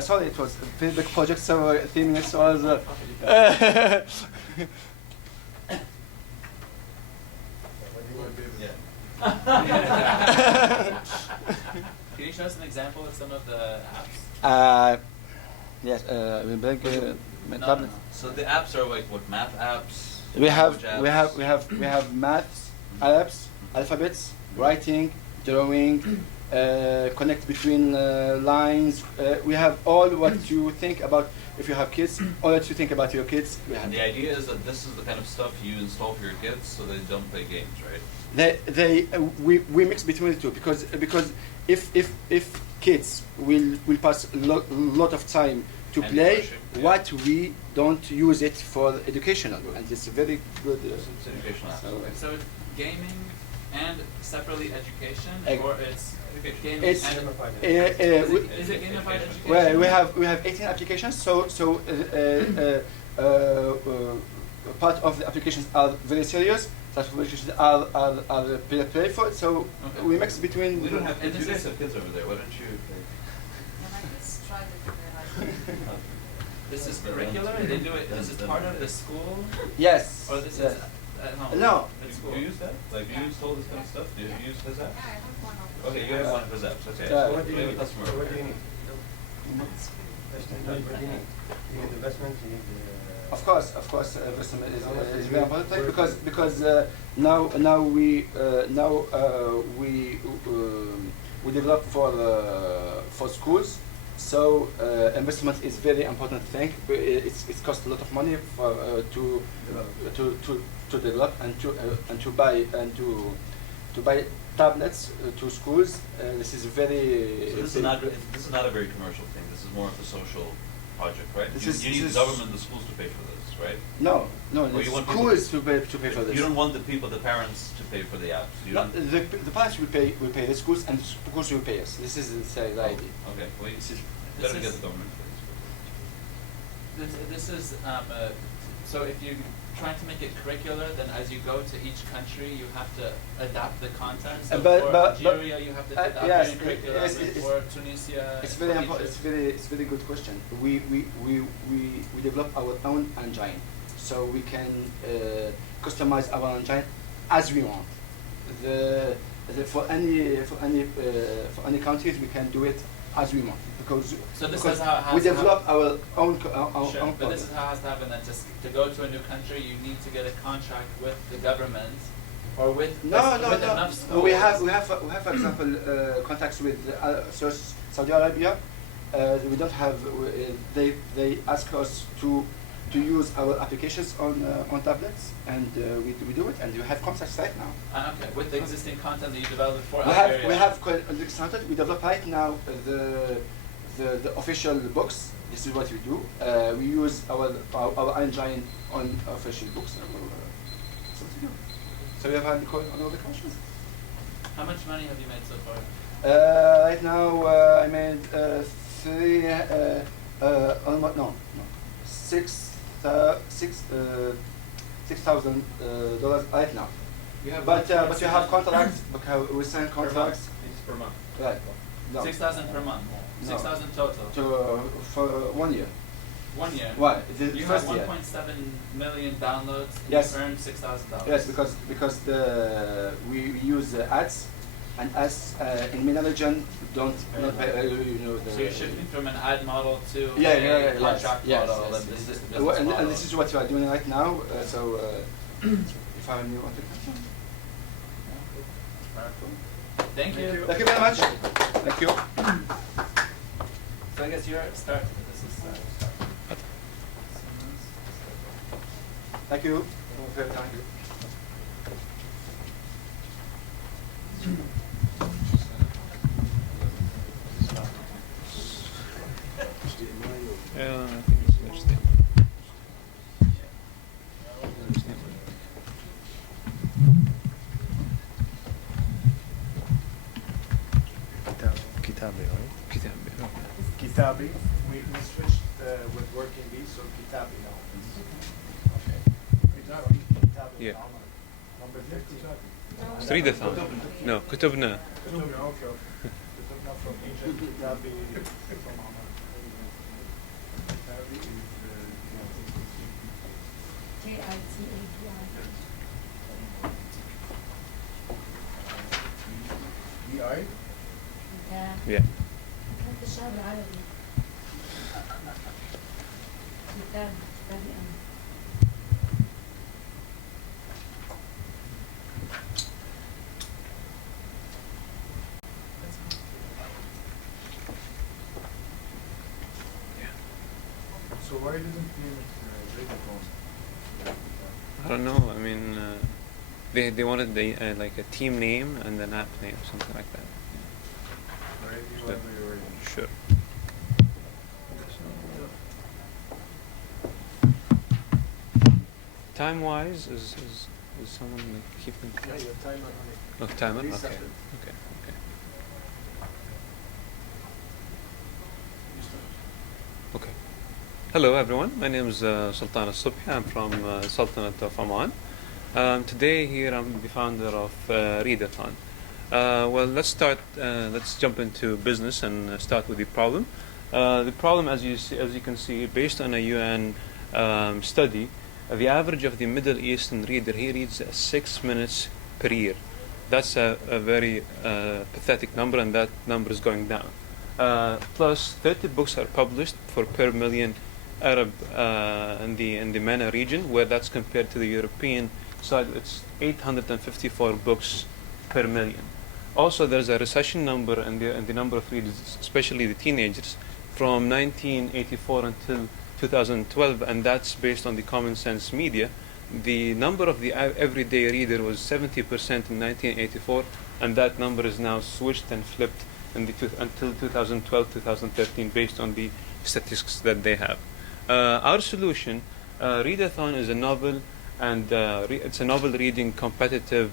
Sorry, it was a very big project, so 3 minutes was. Can you show us an example of some of the apps? Yes, we bring No. So the apps are like what, math apps? we have language apps? maths, apps, alphabets, writing, drawing, connect between lines. We have all what you think about if you have kids, all that you think about your kids. We have. And the idea is that this is the kind of stuff you install for your kids so they don't play games, right? We mix between the two because if kids will pass a lot of time to And play, pushing, yeah. what we don't use it for educational, and it's very good. It's educational apps. So- So it's gaming and separately education, Egg. or it's gaming It's and is it gamified education? well, we have 18 applications. Part of the applications are very serious. Part of the applications are playful. So Okay. we mix between. We don't have And kids. You this guys is- have kids over there. Why don't you? This is curricular. They do it. This is part of the school, Yes. or this yes. is at home. No. at Do school. you use that? Like, do you use all this kind of stuff? Do you use his apps? Okay, you have one of his apps. Okay, Yeah. so What we have a customer. So over what do you here. need? What do you need? You need investment, you need Of course, investment is very important because now we develop for schools. So investment is very important thing. It costs a lot of money for to develop and to buy tablets to schools. This is very. So this is not a very commercial thing. This is more of a social project, right? You need the government, the schools to pay for this, right? No, Or the you want schools to pay for this. You don't want the parents to pay for the apps. You No, don't. the parents will pay the schools, and the schools will pay us. This is the idea. Okay, well, This better is- get the government for this. This is so if you're trying to make it curricular, then as you go to each country, you have to adapt the content. So But- for but- Algeria, you have to adapt yes, your curriculum. yes, and it's- for Tunisia, It's very for important. Egypt. It's very good question. We develop our own engine, so we can customize our engine as we want. For any countries, we can do it as we want because So this because is how it has we to develop happen. our own Sure, own but this is product. how it has to happen. That just to go to a new country, you need to get a contract with the government or with with enough schools. We have for example contacts with Saudi Arabia. We don't have. They ask us to use our applications on tablets, and we do it, and we have contacts right now. Okay, with the existing content that you developed for We Algeria. have we develop right now the official books. This is what we do. We use our engine on official books. So what we do. So we have had another questions. How much money have you made so far? Right now I made almost no $6,000 right now. But you have contracts. We sign contracts. It's per month. Right. No. 6,000 per month. No. 6,000 total. For 1 year. 1 year. Why? The You have first year. 1.7 million downloads. And Yes. You earned $6,000. Yes, because we use ads, and ads in MENA region don't not pay, So you're shifting from an ad model to yeah, a contract yes, model, yes, and yes. this is the And business model. this is what we are doing right now. If I knew what to question. Thank you. Thank you very much. Thank you. So I guess you're start. This is Thank you. Thank you. Yeah, I think it's interesting. Kitabi, right? Kitabi. Kitabi. We switched with working bees, so Kitabi now. Okay. Kitabi. Yeah. Number 50. Three دفعة. No, كتبنا. Okay. Kutubna from Egypt, Kitabi from Oman. كتاب كتابي أنا. So why didn't name it Readathon? I don't know. I mean, they wanted like a team name and an app name, something like that. Already Yeah. one way already. Sure. Time wise, is someone like keeping Yeah, your timer on it. oh, timer? Okay. Reset it. Okay. You start. Okay. Hello everyone, my name is Sultan Al-Subhi. I'm from Sultanate of Oman. Today here I'm the founder of Readathon. Well, let's jump into business and start with the problem. The problem, as you can see, based on a UN study, the average of the Middle Eastern reader, he reads 6 minutes per year. That's a very pathetic number, and that number is going down. Plus, 30 books are published per million Arab in the MENA region, where that's compared to the European side, it's 854 books per million. Also, there's a recession number in the number of readers, especially the teenagers, from 1984 until 2012, and that's based on the Common Sense media. The number of the everyday reader was 70% in 1984, and that number is now switched and flipped until 2012, 2013, based on the statistics that they have. Our solution, Readathon, is a novel and it's a novel reading competitive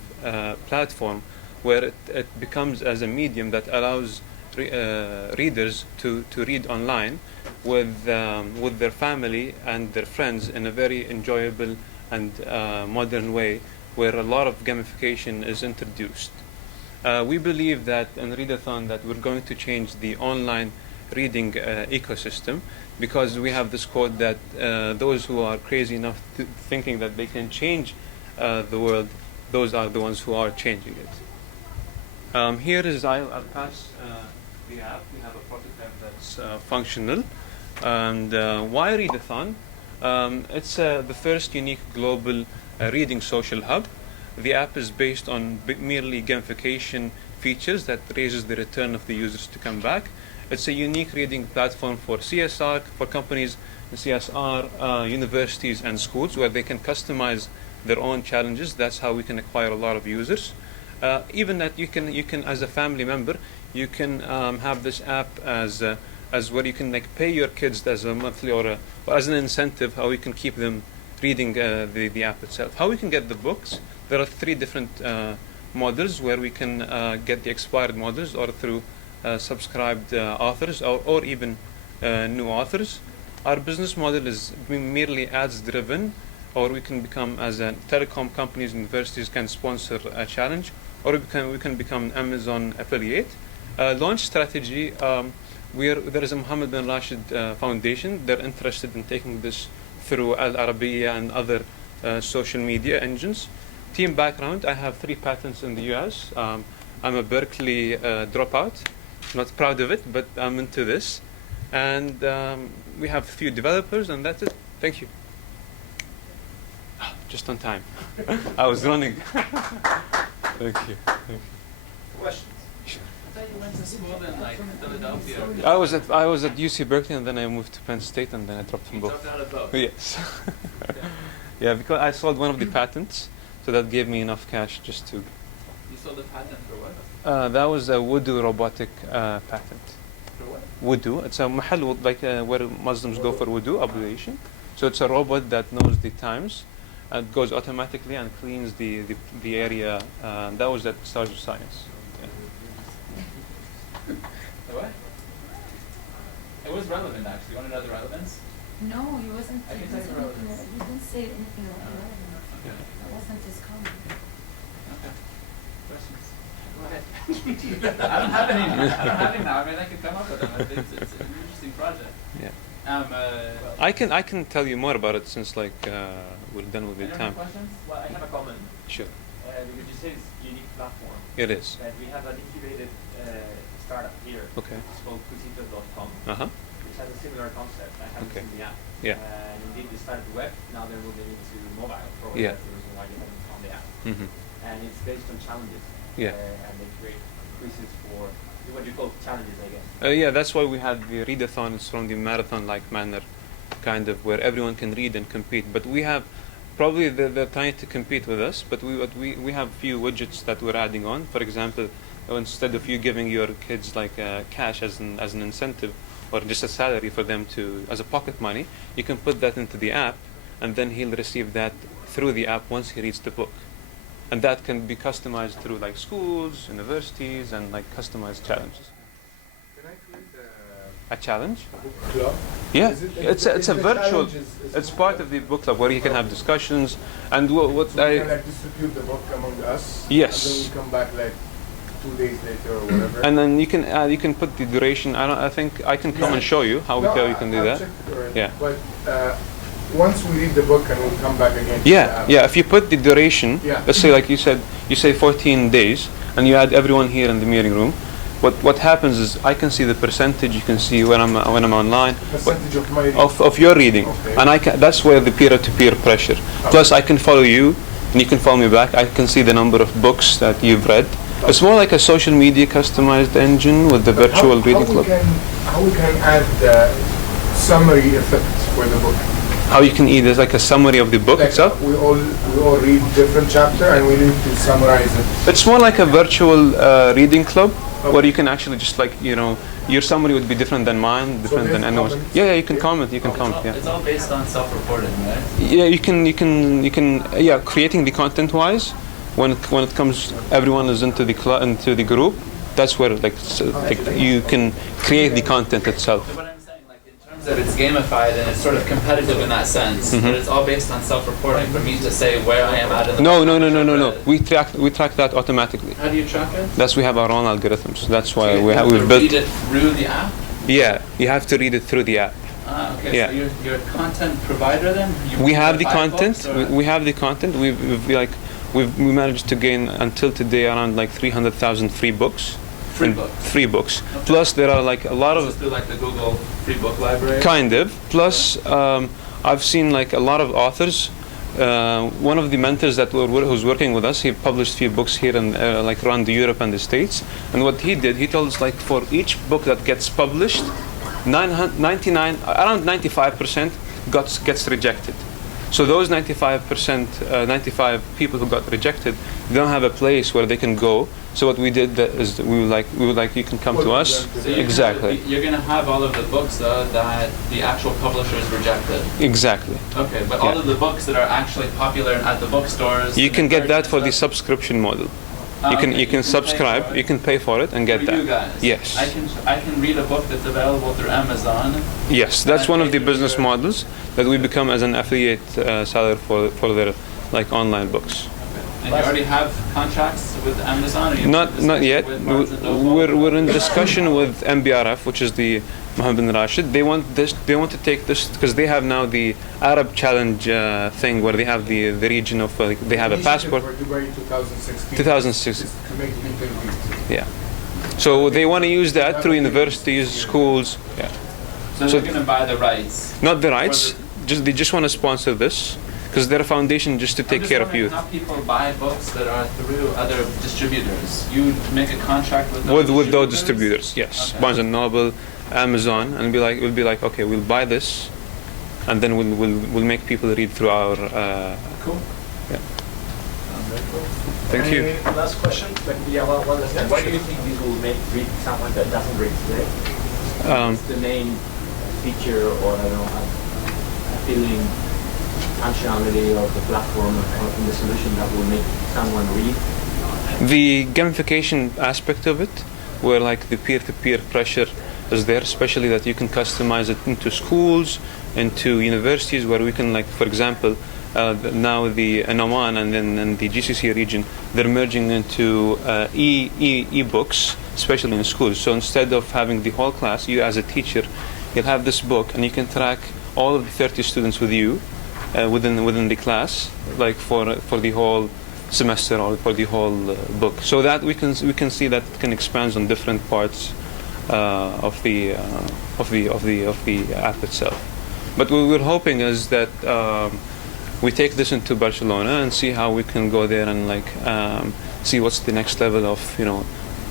platform where it becomes as a medium that allows readers to read online with their family and their friends in a very enjoyable and modern way, where a lot of gamification is introduced. We believe that in Readathon that we're going to change the online reading ecosystem, because we have this quote that those who are crazy enough to thinking that they can change the world, those are the ones who are changing it. Here is, I'll pass the app. We have a prototype that's functional. And why Readathon? It's the first unique global reading social hub. The app is based on merely gamification features that raises the return of the users to come back. It's a unique reading platform for CSR, for companies, CSR, universities and schools, where they can customize their own challenges. That's how we can acquire a lot of users. Even that you can as a family member, you can have this app as where you can like pay your kids as a monthly or as an incentive, how we can keep them reading the app itself. How we can get the books? There are 3 different models where we can get the expired models, or through subscribed authors, or even new authors. Our business model is merely ads driven, or we can become, as a telecom companies, universities can sponsor a challenge, or we can become an Amazon affiliate. Launch strategy, there is a Mohammed bin Rashid Foundation. They're interested in taking this through Al Arabiya and other social media engines. Team background, I have 3 patents in the US. I'm a Berkeley dropout. Not proud of it, but I'm into this. And we have a few developers, and that's it. Thank you. Just on time. I was running. Thank you. Questions? Sure. I thought you went to school in like Philadelphia. I was at UC Berkeley, and then I moved to Penn State, and then I dropped from You both. dropped out of both. Yes. Okay. Yeah, because I sold one of the patents, so that gave me enough cash just to. You sold a patent for what? That was a Wudu robotic patent. For what? Wudu. It's a mahal, like where Muslims go for wudu ablation. So it's a robot that knows the times, and goes automatically and cleans the area. That was at Stars of Science. Yeah. What? It was relevant, actually. You want to know the relevance? No, he wasn't. I can tell you relevance. He didn't say anything about Okay. relevant. That wasn't his comment. Okay. Questions? Go ahead. I don't have any. I don't have any now. I mean, I can come up with them. It's an interesting project. Yeah. Well, I can tell you more about it since we're done with the anyone time. have questions? Well, I have a comment. Sure. Because you say it's a unique platform. It is. That we have an incubated startup here. Okay. It's called Cusito.com. Uh huh. We which has a similar concept. I haven't Okay. seen the app. Yeah. And indeed, they started web. Now they're moving into mobile. Probably Yeah. that's the reason why you haven't found the app. Mhm. And it's based on challenges. Yeah. And they create quizzes for what you call challenges, I guess. Yeah, that's why we had the readathon. It's from the marathon-like manner, kind of where everyone can read and compete. But we have probably they're trying to compete with us, but we have few widgets that we're adding on. For example, instead of you giving your kids like cash as an incentive or just a salary for them to as a pocket money, you can put that into the app, and then he'll receive that through the app once he reads the book. And that can be customized through like schools, universities, and like customized challenges. Can I create A challenge? a book club? Yeah, Is it- it's is a the virtual. challenge is It's book part club? of the book club where you can have discussions and what So we I can like distribute the book among us. Yes. And then we come back like 2 days later or whatever. and then you can put the duration. I think I can come and show you how you can do I'll that. check it already. Yeah. But once we read the book and we'll come back again. to the Yeah, app. yeah. If you put the duration, Yeah. let's say like you said, you say 14 days, and you add everyone here in the meeting room. What happens is I can see the percentage. You can see when I'm online. Percentage of my Of your reading, Okay. and that's where the peer-to-peer pressure. Plus, I can follow you, and you can follow me back. I can see the number of books that you've read. It's more like a social media customized engine with the But virtual reading club. How we can add summary effects for the book? How you can either like a summary of the book Like itself. we all read different chapter and we need to summarize it. It's more like a virtual reading club where you can actually just like your summary would be different than mine, different than there's anyone's. comments? Yeah, you can comment. You can comment. Yeah. It's all based on self-reporting, right? Yeah, you can creating the content wise when it comes everyone is into the group, that's where like you can create the content itself. But I'm saying, like, in terms of it's gamified and it's sort of competitive in that sense, but it's all based on self-reporting for me to say where I am at in the No. We track that automatically. How do you track it? That's we have our own algorithms. That's why You we've have to built. read it through the app? Yeah, you have to read it through the app. Okay, Yeah. so you're a content provider then? You We have the provide content. books, or- We have the content. We managed to gain until today around like 300,000 free books. Free And books. Free books. Plus there are like a lot This of is through like the Google free book library? kind of. Plus I've seen like a lot of authors. One of the mentors who's working with us, he published few books here and like around Europe and the States. And what he did, he told us like for each book that gets published, around 95% gets rejected. So those 95%, 95 people who got rejected, they don't have a place where they can go. So what we did is we would like you can come to us. So Exactly. You're going to have all of the books though that the actual publishers rejected. Exactly. Okay, but all Yeah. of the books that are actually popular at the bookstores. You and can get that encouragement for the stuff- subscription model. Ah, You okay, can pay subscribe. for it. You can pay for it and get For that. you guys. Yes. I can read a book that's available through Amazon. Yes, that's one of the Thank you. business models that we become as an affiliate seller for their like online books. And you already have contracts with Amazon? Or you Not yet. with Barnes and Noble? We're in discussion with MBRF, which is the Mohammed bin Rashid. They want to take this because they have now the Arab Challenge thing where they have the region of they have a passport. For Dubai 2016. 2006. is to make people read. Yeah. So they want to use that through universities, schools. Yeah. So so- they're going to buy the rights. Not the rights. They just want to sponsor this because they're a foundation just to take care of youth. How people buy books that are through other distributors? You make a contract with With those distributors, yes. Okay. Barnes and Noble, Amazon, and we'll be like, okay, we'll buy this, and then we'll make people read through our. Cool. Yeah. Thank you. Any last question? Yeah, one last thing. Why do you think this will make read someone that doesn't read today? What's the main feature or, I don't know, appealing functionality of the platform or in the solution that will make someone read? The gamification aspect of it, where like the peer-to-peer pressure is there, especially that you can customize it into schools, into universities, where we can like, for example, now in Oman and then in the GCC region, they're merging into e-books, especially in schools. So instead of having the whole class, you as a teacher, you'll have this book, and you can track all of the 30 students with you within the class, like for the whole semester or for the whole book. So that we can see that it can expand on different parts app itself. But what we're hoping is that we take this into Barcelona and see how we can go there and see what's the next level of,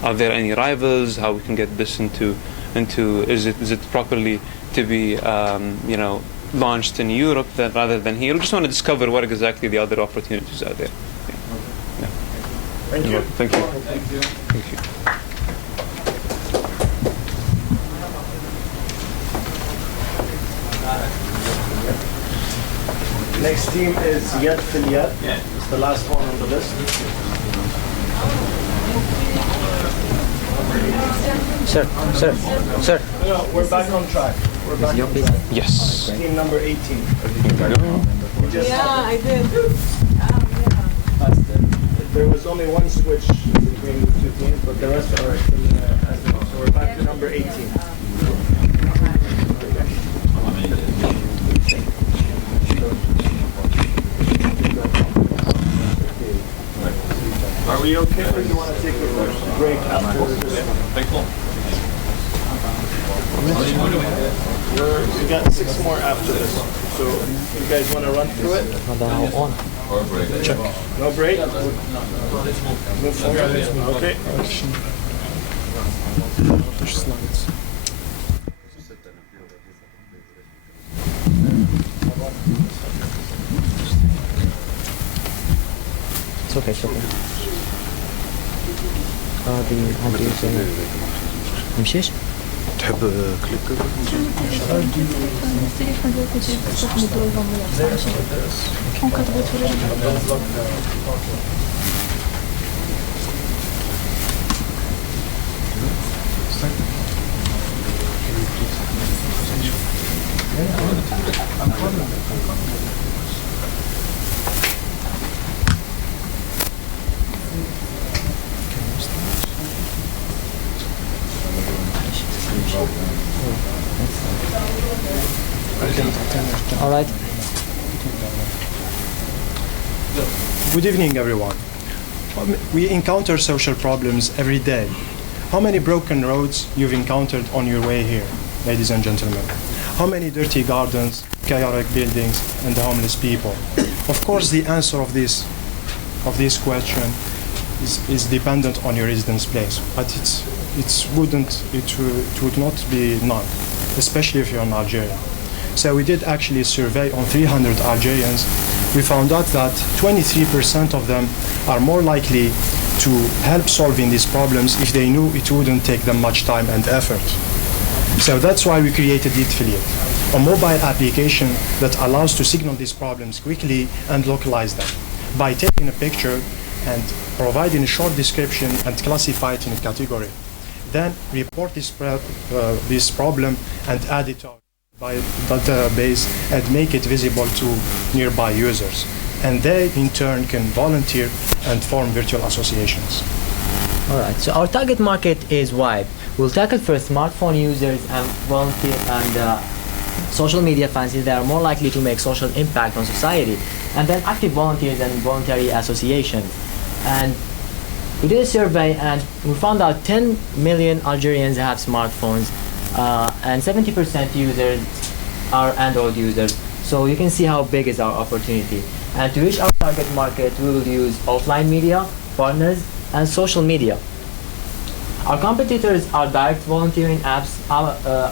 are there any rivals? How we can get this into is it properly to be launched in Europe rather than here? We just want to discover what exactly the other opportunities are there. Yeah. Thank you. Thank you. Thank you. Thank you. Next team is Yad Filyat. Yeah. It's the last one on the list. Sir. No, we're back on track. We're back on track. Yes. Team number 18. We just, I did. there was only one switch between the two teams, but the rest are still as well. So we're back to number 18. Are we okay, or do you want to take a break after this? We got 6 more after this. So you guys want to run through it? Check. No break? Move forward. Okay. It's okay. هذه ممشيش؟ تحب كليب All right. Good evening, everyone. We encounter social problems every day. How many broken roads you've encountered on your way here, ladies and gentlemen? How many dirty gardens, chaotic buildings, and homeless people? Of course, the answer of this question is dependent on your residence place, but it would not be none, especially if you're an Algerian. So we did actually a survey on 300 Algerians. We found out that 23% of them are more likely to help solving these problems if they knew it wouldn't take them much time and effort. So that's why we created Yadfilyat, a mobile application that allows to signal these problems quickly and localize them by taking a picture and providing a short description and classify it in a category. Then report this problem and add it to our database and make it visible to nearby users. And they, in turn, can volunteer and form virtual associations. All right. So our target market is wide. We'll tackle first smartphone users and volunteer and social media fans that are more likely to make social impact on society, and then active volunteers and voluntary associations. And we did a survey and we found out 10 million Algerians have smartphones, and 70% users are Android users. So you can see how big is our opportunity. And to reach our target market, we will use offline media, partners, and social media. Our competitors are direct volunteering apps,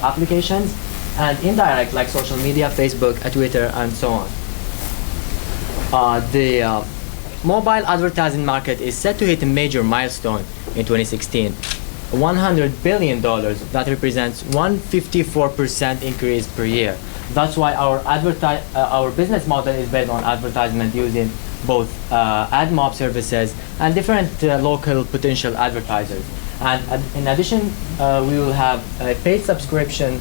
applications, and indirect like social media, Facebook, Twitter, and so on. The mobile advertising market is set to hit a major milestone in 2016. $100 billion, that represents 154% increase per year. That's why our business model is based on advertisement using both AdMob services and different local potential advertisers. And in addition, we will have a paid subscription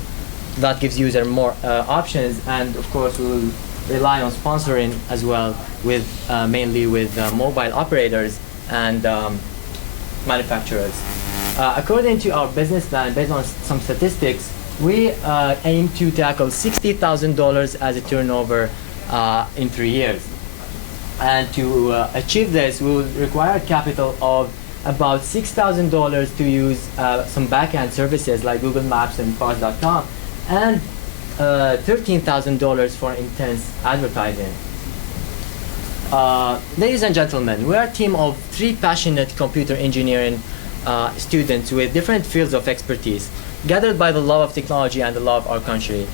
that gives user more options, and of course we will rely on sponsoring as well, with mainly with mobile operators and manufacturers. According to our business plan, based on some statistics, we aim to tackle $60,000 as a turnover in 3 years. And to achieve this, we will require capital of about $6,000 to use some backend services like Google Maps and Cars.com, and $13,000 for intense advertising. Ladies and gentlemen, we are a team of 3 passionate computer engineering students with different fields of expertise, gathered by the love of technology and the love of our country.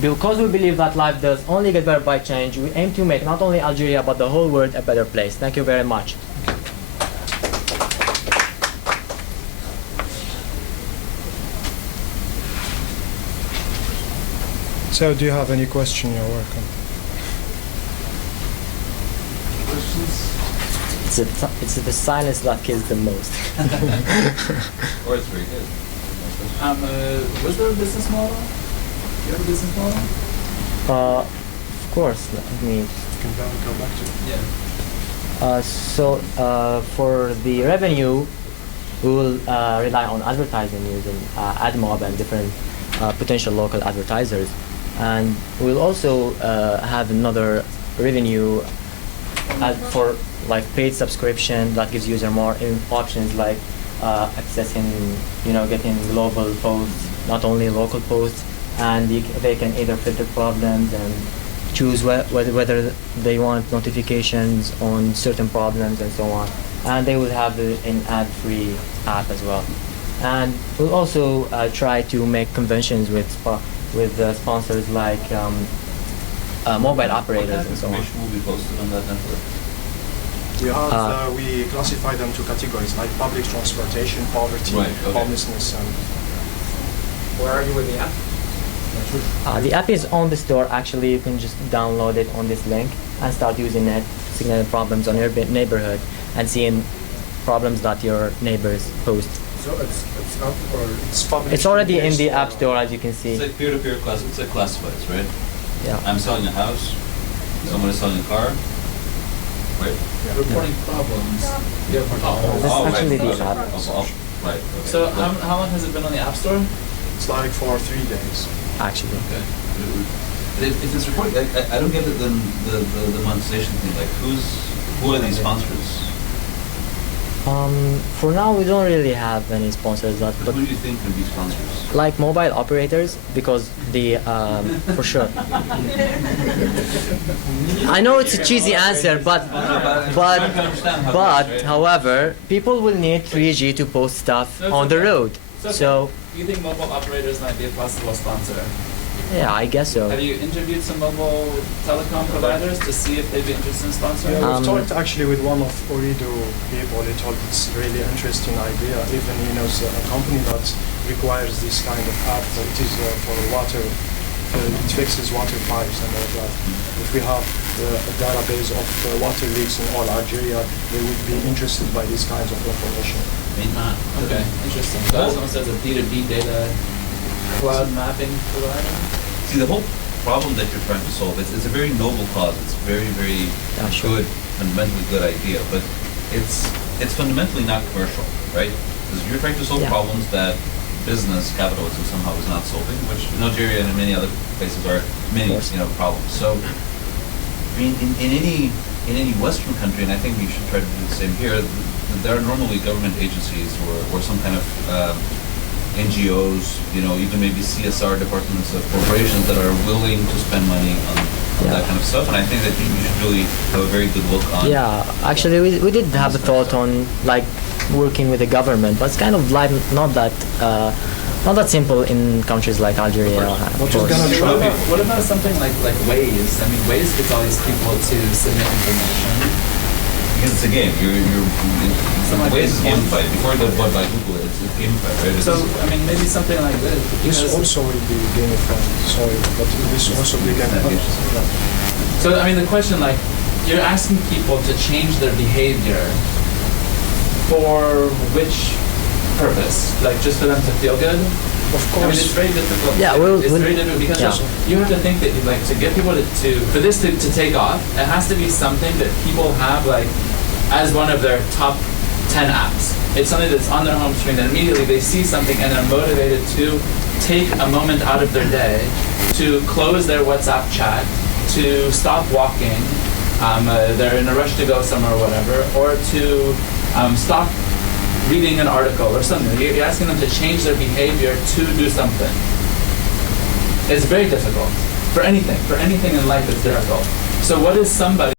Because we believe that life does only get better by change, we aim to make not only Algeria but the whole world a better place. Thank you very much. So do you have any question? You're welcome. It's the silence that kills the most. Or it's very good. Was there a business model? Do you have a business model? Of course. Let me Can go back to it. Yeah. for the revenue, we will rely on advertising using AdMob and different potential local advertisers, and we'll also have another revenue for like paid subscription that gives user more options like accessing, getting global posts, not only local posts, and they can either filter problems and choose whether they want notifications on certain problems and so on. And they will have an ad-free app as well. And we'll also try to make conventions with sponsors like mobile operators and so on. What information will be posted on that network? We have we classify them to categories like public transportation, poverty, Right, okay. homelessness, and Where are you with the app? The app is on the store. Actually, you can just download it on this link and start using it, signaling problems on your neighborhood and seeing problems that your neighbors post. so it's up or it's public. It's already in the App Store, as you can see. It's like peer-to-peer class. It's like classifieds, right? Yeah. I'm selling a house. Someone is selling a car. Right. Reporting problems. Yeah, This is actually the app. Right. Okay. So how long has it been on the App Store? It's like for 3 days. Actually. Okay. But if it's reporting, I don't get it. Then the monetization thing. Like who are these sponsors? For now, we don't really have any sponsors that, But but who do you think can be sponsors? like mobile operators, because the for sure. I know it's a cheesy answer, but however, people will need 3G to post stuff on the road. So you think mobile operators might be a possible sponsor? yeah, I guess so. Have you interviewed some mobile telecom providers to see if they'd be interested in sponsoring? Yeah, we've talked actually with one of Ooredoo people. They told it's a really interesting idea. Even it's a company that requires this kind of app. It is for water. It fixes water pipes and all that. If we have a database of water leaks in all Algeria, they would be interested by these kinds of information. Okay, interesting. So as almost as a B2B data cloud mapping provider? See, the whole problem that you're trying to solve, it's a very noble cause. It's very, very good, fundamentally good idea, but it's fundamentally not commercial, right? Because you're trying to solve problems that business capitalism somehow is not solving, which in Algeria and in many other places are many problems. So, I mean, in any Western country, and I think we should try to do the same here, there are normally government agencies or some kind of NGOs, even maybe CSR departments of corporations that are willing to spend money on that kind of stuff. And I think that you should really have a very good look on. Yeah, actually, we did have a thought on like working with the government, but it's kind of like not that simple in countries like Algeria. What about something like Waze? I mean, Waze gets all these people to submit information. Because it's a game. Waze is gamified. Before it got bought by Google, it's gamified, right? So, I mean, maybe something like this. This also will be gamified, sorry, but this will also be gamified. So, I mean, the question, like, you're asking people to change their behavior for which purpose? Like, just for them to feel good? Of course. I mean, it's very difficult. Yeah, it's very difficult because you have to think that, like, to get people for this to take off, it has to be something that people have, like, as one of their top 10 apps. It's something that's on their home screen that immediately they see something and they're motivated to take a moment out of their day to close their WhatsApp chat, to stop walking, they're in a rush to go somewhere or whatever, or to stop reading an article or something. You're asking them to change their behavior to do something. It's very difficult. For anything in life it's difficult. So what is somebody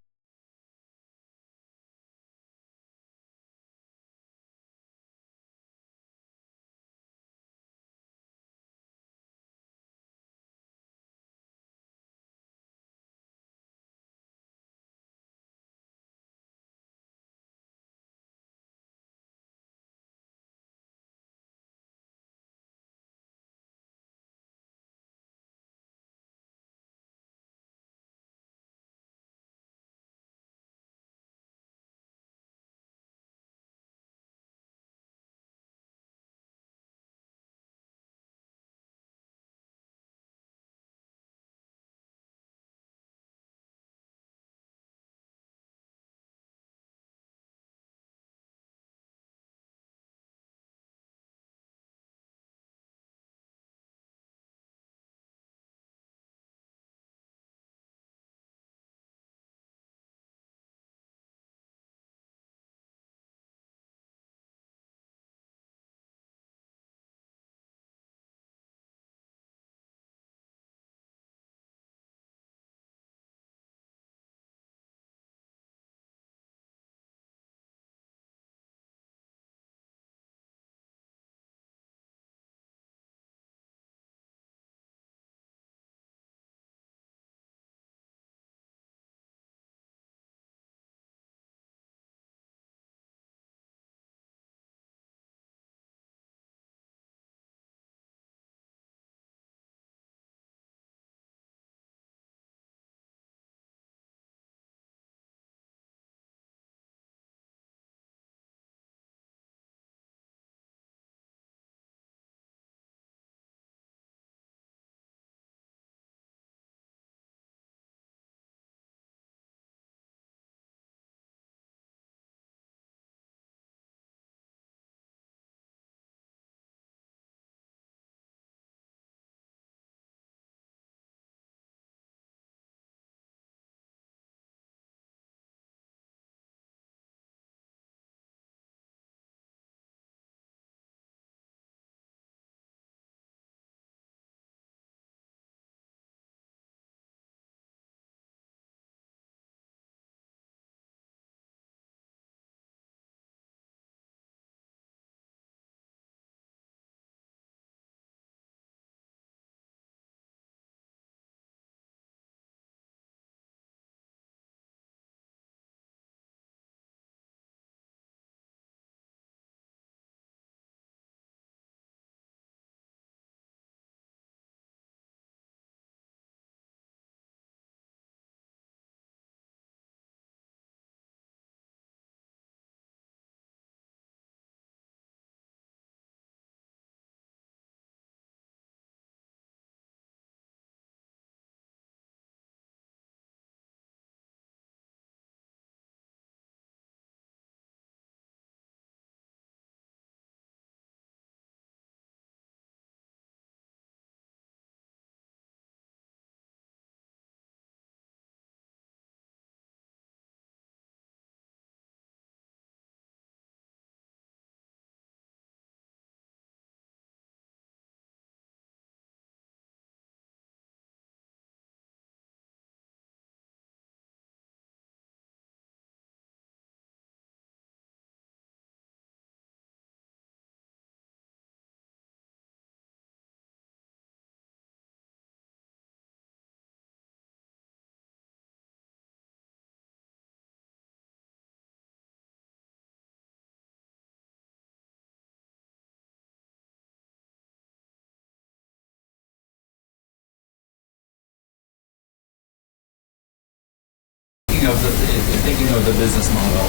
thinking of the business model,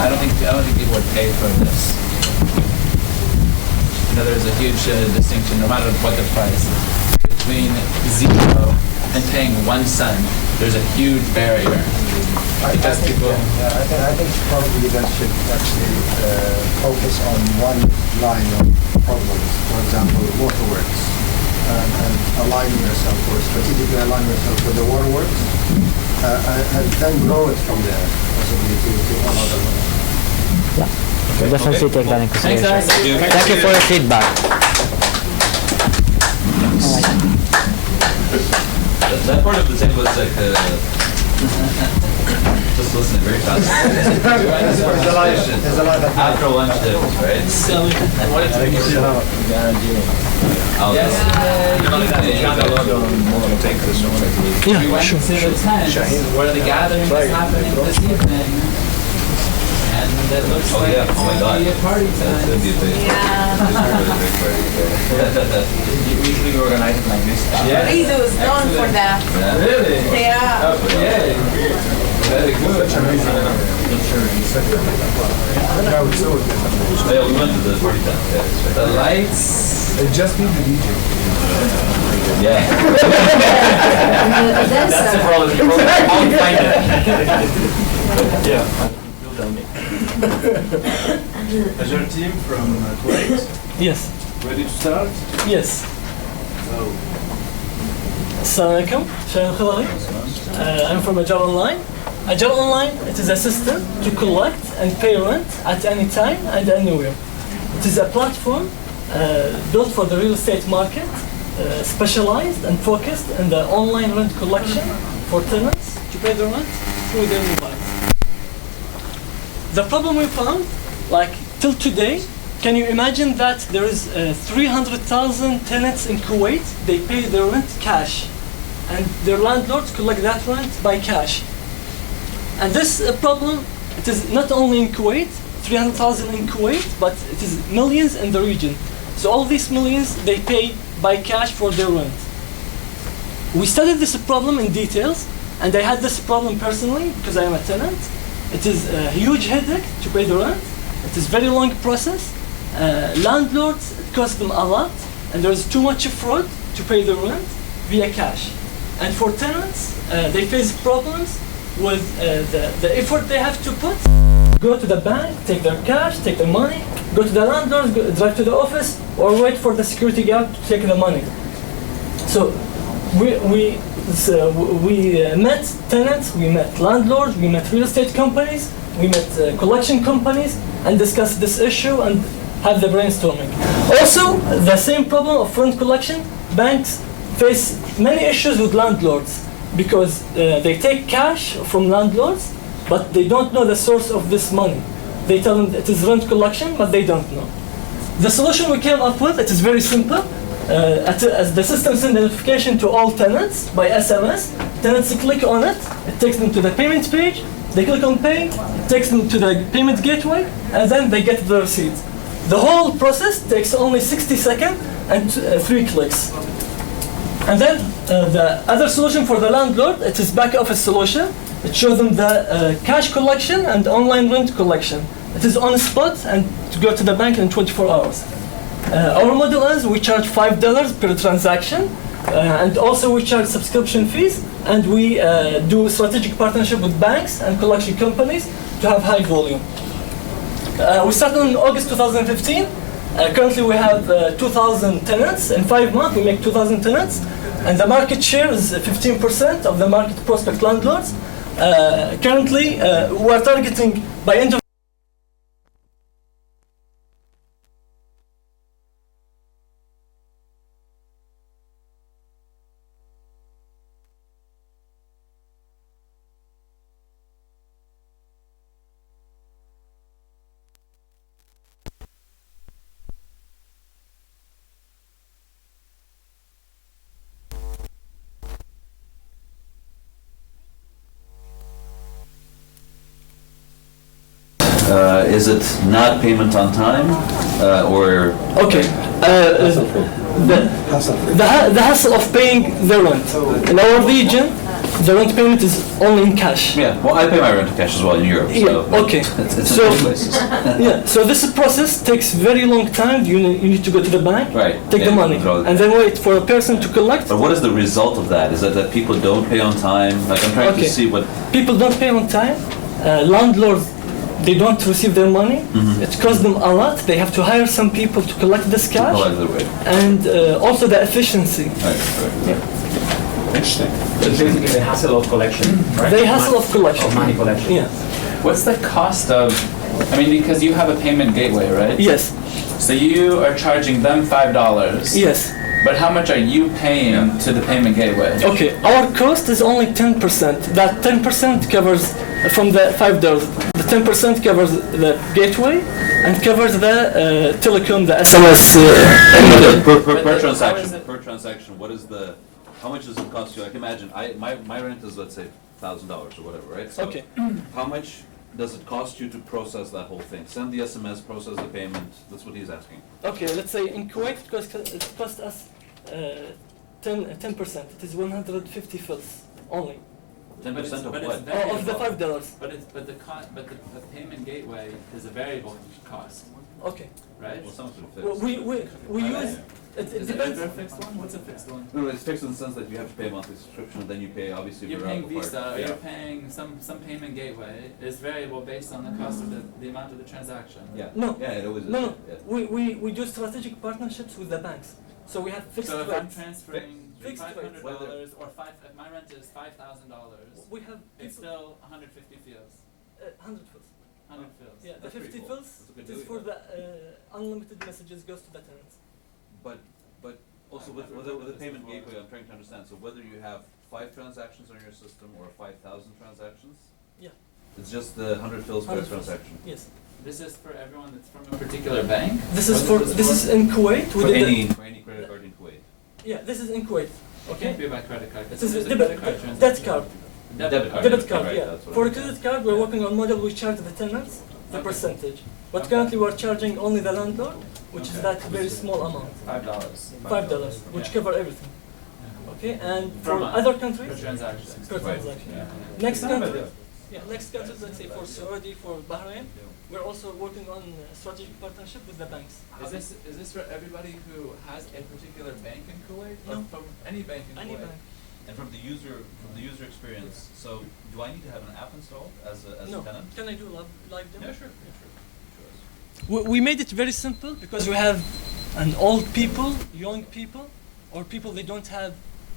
I don't think people would pay for this. There's a huge distinction, no matter what the price, between 0 and paying 1 cent. There's a huge barrier. I think probably that should actually focus on one line of problems. For example, waterworks and aligning yourself or strategically align yourself with the waterworks, and then grow it from there, possibly to all other ones. Yeah, we'll definitely take that in Thanks, consideration. guys. Thank you for your feedback. That part of the thing was like, just listening very fast. After lunch, right? So, what if you Yeah, went sure. to the tent where the gathering is happening this evening, and it looks Oh, like yeah. it's Oh, my going God. to be a party That's tonight. gonna be a big, Usually we organize it like this stuff. Yeah. Rizu is known for that. yeah. Really? Yeah. Oh, yay. Very good. Yeah, we went to the party tent. Yeah, it's right. The lights. They just need the DJ. Yeah. That's the problem. I'll find it. Is your team from Kuwait? Yes. Ready to start? Yes. Assalamu alaikum. Shayan Khidari. I'm from Ajar Online. Ajar Online, it is a system to collect and pay rent at any time and anywhere. It is a platform built for the real estate market, specialized and focused in the online rent collection for tenants to pay the rent through their mobiles. The problem we found, like till today, can you imagine that there is 300,000 tenants in Kuwait, they pay their rent cash, and their landlords collect that rent by cash. And this problem, it is not only in Kuwait, 300,000 in Kuwait, but it is millions in the region. So all these millions, they pay by cash for their rent. We studied this problem in details, and I had this problem personally because I am a tenant. It is a huge headache to pay the rent. It is very long process. Landlords, it costs them a lot, and there is too much fraud to pay the rent via cash. And for tenants, they face problems with the effort they have to put. Go to the bank, take their cash, take their money, go to the landlord, drive to the office, or wait for the security guard to take the money. So we met tenants, we met landlords, we met real estate companies, we met collection companies, and discussed this issue and have the brainstorming. Also, the same problem of rent collection, banks face many issues with landlords because they take cash from landlords, but they don't know the source of this money. They tell them it is rent collection, but they don't know. The solution we came up with, it is very simple. As the system sends notification to all tenants by SMS, tenants click on it, it takes them to the payment page, they click on pay, it takes them to the payment gateway, and then they get the receipt. The whole process takes only 60 seconds and 3 clicks. And then the other solution for the landlord, it is back office solution. It shows them the cash collection and online rent collection. It is on the spot and to go to the bank in 24 hours. Our model is we charge $5 per transaction, and also we charge subscription fees, and we do strategic partnership with banks and collection companies to have high volume. We started in August 2015. Currently we have 2,000 tenants. In 5 months we make 2,000 tenants, and the market share is 15% of the market prospect landlords. Currently we are targeting by end of Is it not payment on time, or? Okay. The hassle of paying the rent. In our region, the rent payment is only in cash. Yeah, well, I pay my rent in cash as well in Europe. So Yeah, okay. it's So- in many places. Yeah, so this process takes very long time. You need to go to the bank, Right. take the and money, withdraw the and then wait for a person to collect. But what is the result of that? Is that people don't pay on time? Like I'm trying Okay. to see what. People don't pay on time. Landlords, they don't receive their money. Mhm. It costs them a lot. They have to hire some people to collect this cash, Collect the rate. and also the efficiency. Right. Yeah. Interesting. So it's basically the hassle of collection, right? The hassle of collection. Of money collection. Yeah. What's the cost of? I mean, because you have a payment gateway, right? Yes. So you are charging them $5. Yes. But how much are you paying to the payment gateway? Okay. Our cost is only 10%. That 10% covers from the $5. The 10% covers the gateway and covers the telecom, the SMS. Per transaction. Per transaction. What is the? How much does it cost you? Like imagine, my rent is let's say $1,000 or whatever, right? So Okay. How much does it cost you to process that whole thing? Send the SMS, process the payment. That's what he's asking. Okay, let's say in Kuwait it cost us 10%. It is 150 fils only. 10% of But what? it's Oh, of the variable. $5. But the payment gateway is a variable cost, Okay. right? Well, some of it Well, fixed. we use it Is it depends. ever a fixed one? What's a fixed one? No, it's fixed in the sense that you have to pay a monthly subscription, and then you pay obviously You're for paying variable Visa, part. or Yeah. you're paying some payment gateway is variable based on the cost of the amount of the transaction. Yeah. No. Yeah, it always is. No, no. Yeah. We do strategic partnerships with the banks. So we have fixed So if I'm rates. transferring Fixed rates. $500 or if my rent is $5,000, We have it's people, still 150 fields. 100 fils. 100 fields. Yeah, the That's pretty 50 cool. fils That's a good is deal, for yeah. the unlimited messages goes to the tenants. But also with the payment gateway, I'm trying to understand. So whether you have 5 transactions on your system or 5,000 transactions, Yeah. it's just the 100 fils per 100 fils. transaction. Yes. This is for everyone that's from a particular bank? This is What for this is in Kuwait. We For did any credit card in Kuwait. yeah, this is in Kuwait. It can't be by credit card. This is There's a debit credit card debt transaction. card. Debit card. Debit card, Right, yeah. that's what For I a mean. credit card, we're working on model. We charge the tenants the Okay. percentage, but Okay. currently we're charging only the landlord, which is Okay. that very small amount, $5. $5, which Yeah. cover everything. Okay, and Per for month. other Per countries, transaction. per Right. transaction. Yeah. Next Not a bad country, deal. yeah, next countries, let's say for Saudi, for Bahrain, we're also working on a strategic partnership with the banks. Is this for everybody who has a particular bank in Kuwait, or No. from any bank in Any Kuwait? bank. And from the user experience, so do I need to have an app installed as a No, tenant? can I do live demo? Yeah, sure. We made it very simple because we have an old people, young people, or people they don't have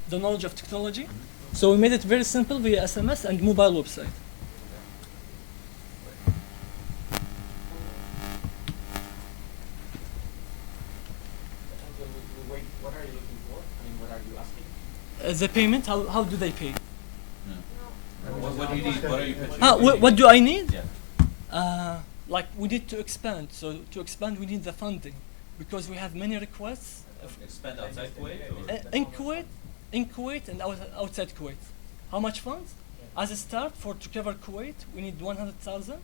the knowledge of technology. So we made it very simple via SMS and mobile website. What are you looking for? I mean, what are you asking? The payment, how do they pay? What do you need? What are you pitching? What do I need? Yeah. Like we need to expand. So to expand, we need the funding because we have many requests Expand outside Kuwait? Or? in Kuwait and outside Kuwait. How much funds? As a start, to cover Kuwait, we need 100,000.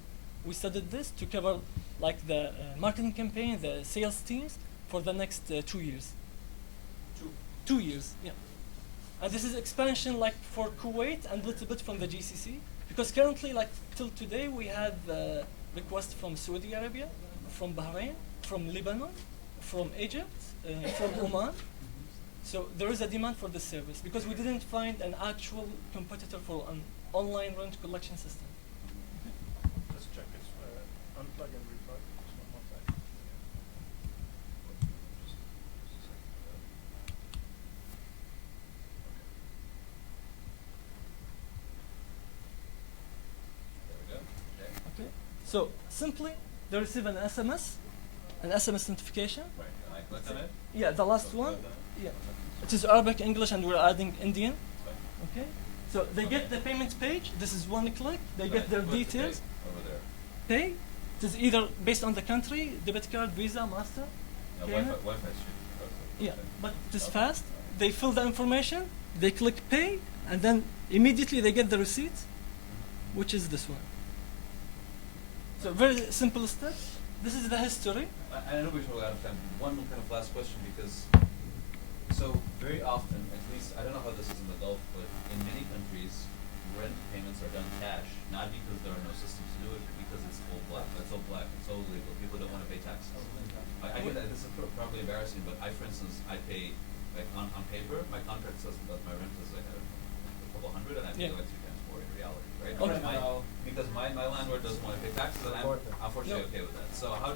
We studied this to cover like the marketing campaign, the sales teams for the next 2 years. 2 years, yeah. And this is expansion like for Kuwait and a little bit from the GCC because currently, like till today, we have requests from Saudi Arabia, from Bahrain, from Lebanon, from Egypt, from Oman. So there is a demand for this service because we didn't find an actual competitor for an online rent collection system. Let's check it. Unplug and replug. Just one more time. Okay. So simply, they receive an SMS notification. Right. Can I click on it? Yeah, the last one. Yeah, it is Arabic, English, and we're adding Indian. Okay. So they get the payment page. This is one click. They get their What's the details. pay? Over there. Pay. It is either based on the country, debit card, Visa, Master. No, Payment? Wi-Fi stream. Yeah, but it is fast. They fill the information. They click pay, and then immediately they get the receipt, which is this one. So very simple steps. This is the history. I know we're totally out of time. One kind of last question because, so very often, at least, I don't know how this is in the Gulf, but in many countries, rent payments are done cash, not because there are no systems to do it, but because it's all black. It's all black. It's all illegal. People don't want to pay taxes. I get that. This is probably embarrassing, but for instance, I pay, like on paper, my contract says that my rent is like a couple hundred, and I pay Yeah. like 2 times more in reality, right? Okay. Because my my landlord doesn't want to pay taxes, and I'm unfortunately okay with that. So how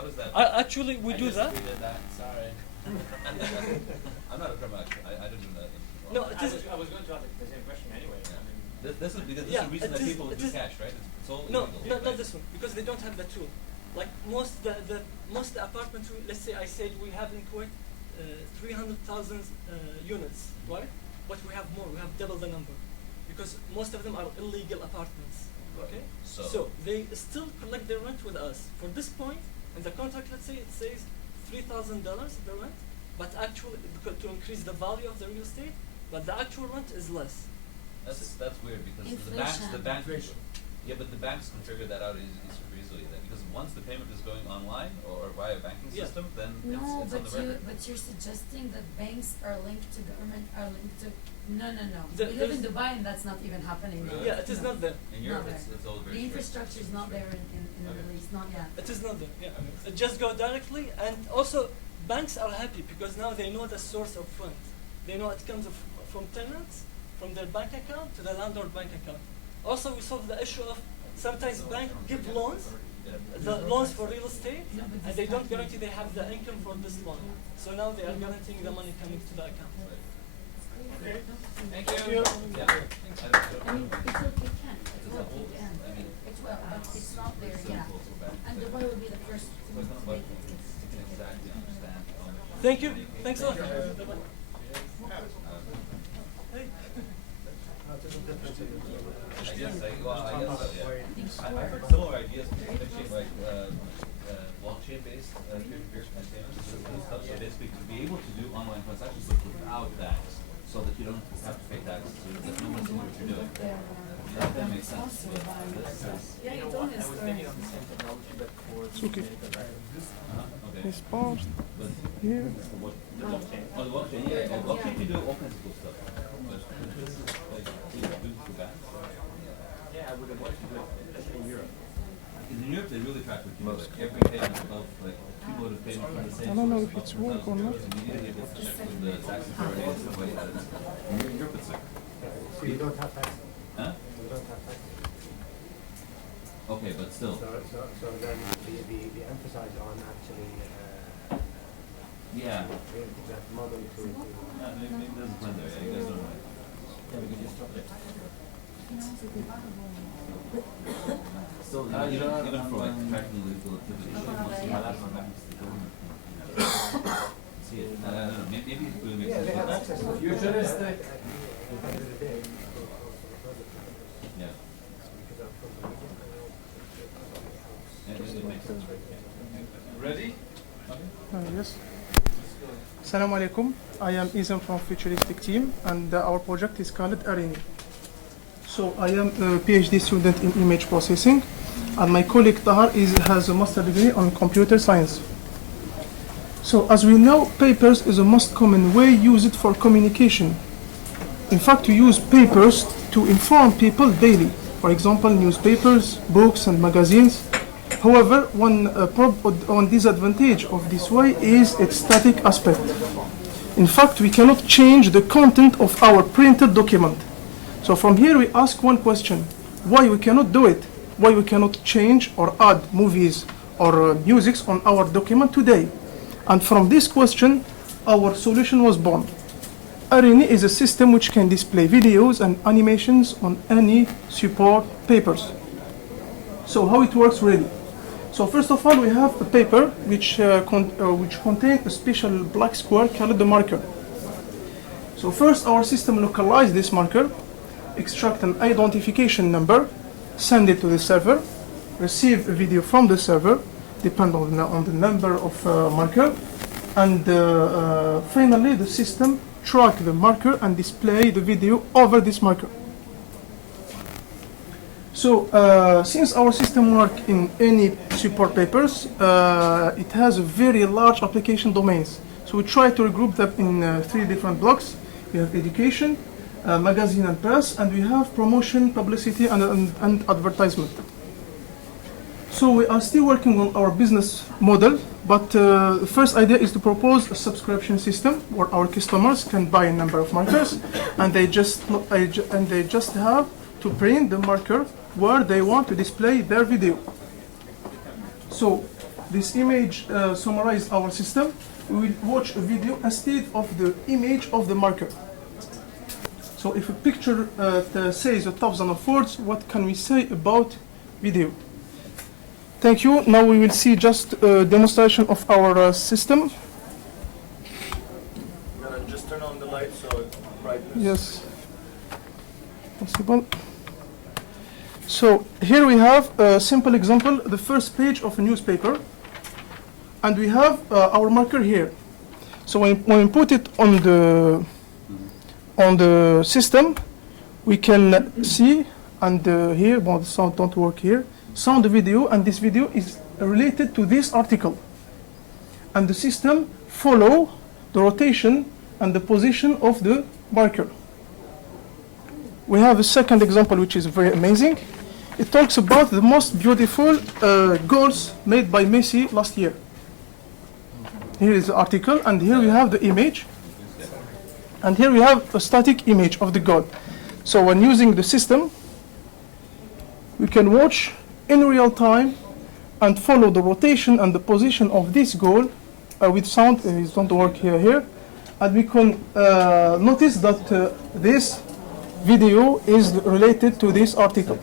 does that? Actually, we do that. We did that. Sorry. I'm not a criminal. I didn't do that. No, it is. I was going to ask the same question anyway. I mean, This is because this is the reason that people do cash, right? It's all No, illegal. not this one, because they don't have the tool. Like most the apartments, let's say I said we have in Kuwait 300,000 units, right? But we have more, we have double the number, because most of them are illegal apartments. Okay. So they still collect their rent with us. For this point, in the contract, let's say it says $3,000 the rent, but actually because to increase the value of the real estate, but the actual rent is less. That's weird because Inflation. the banks, yeah, but the banks can figure that out super easily. Because once the payment is going online or via banking system, then No, it's on the record. but you're suggesting that banks are linked to government, are linked to. No. The- We live in Dubai and that's not even happening. Really? Yeah, it is not there. In Not Europe, there. it's all very The strict. infrastructure is not there in the Okay. Middle East, not yet. It is not there. Yeah, just go directly, and also banks are happy because now they know the source of funds. They know it comes from tenants, from their bank account to the landlord bank account. Also, we solve the issue of sometimes banks give loans, the loans for real estate, and they don't guarantee they have the income for this loan. So now they are guaranteeing the money coming to the account. Okay. Thank you. Thank you. Yeah. I mean, it can. It will can. It will, but it's not there yet. And Dubai will be the first to make it. Exactly, understand. Thank you. Thanks a lot. I guess so, yeah. I've heard similar ideas, especially like blockchain-based peer-to-peer payments and stuff. So basically, to be able to do online transactions without tax, so that you don't have to pay taxes, so that no one sees what you're doing. That makes sense. But this is, Yeah, you I don't was thinking of the same technology, but for okay. okay. It's paused But here. what the blockchain? Oh, the blockchain. Yeah, the blockchain can do all kinds of cool stuff. But this is like you do for banks. Yeah, I would have wanted to do it, especially in Europe. In Europe, they really track what you do. Like every payment of like cumulative payment from the same I don't know source if it's of work or not. immediately able to check with the tax authority and stuff like that. In Europe, it's like, So you don't have tax. huh? You don't have tax. Okay, but still. So then we emphasize on actually Yeah. creating that model to Maybe there's a plan there. Yeah, you guys don't know. Yeah, we can just stop it. Still, even for like tracking illegal activity, once you have that on banks, the government can see it. I don't know. Maybe it really makes sense. have But access to Futuristic. at the end of the day for the project. yeah, Because I'm from the region, I know it makes sense. Ready? Yes. Assalamu alaikum. I am Izam from Futuristic team, and our project is called Arini. So I am a PhD student in image processing, and my colleague Tahar has a master degree on computer science. So as we know, papers is the most common way used for communication. In fact, we use papers to inform people daily. For example, newspapers, books, and magazines. However, one disadvantage of this way is its static aspect. In fact, we cannot change the content of our printed document. So from here we ask one question: why we cannot do it? Why we cannot change or add movies or music on our document today? And from this question, our solution was born. Arini is a system which can display videos and animations on any support papers. So how it works really? So first of all, we have a paper which contains a special black square called the marker. So first, our system localizes this marker, extract an identification number, send it to the server, receive a video from the server, depend on the number of marker, and finally the system track the marker and display the video over this marker. So since our system works in any support papers, it has a very large application domains. So we try to regroup them in 3 different blocks. We have education, magazine and press, and we have promotion, publicity, and advertisement. So we are still working on our business model, but the first idea is to propose a subscription system where our customers can buy a number of markers, and they just have to print the marker where they want to display their video. So this image summarizes our system. We will watch a video instead of the image of the marker. So if a picture says 1,000 of words, what can we say about video? Thank you. Now we will see just a demonstration of our system. Just turn on the light so brightness. Yes. Possible. So here we have a simple example, the first page of a newspaper. And we have our marker here. So when we put it on the system, we can see, and here, well, the sound don't work here, sound the video, and this video is related to this article. And the system follow the rotation and the position of the marker. We have a second example, which is very amazing. It talks about the most beautiful goals made by Messi last year. Here is the article, and here we have the image. And here we have a static image of the goal. So when using the system, we can watch in real time and follow the rotation and the position of this goal with sound. It don't work here. And we can notice that this video is related to this article.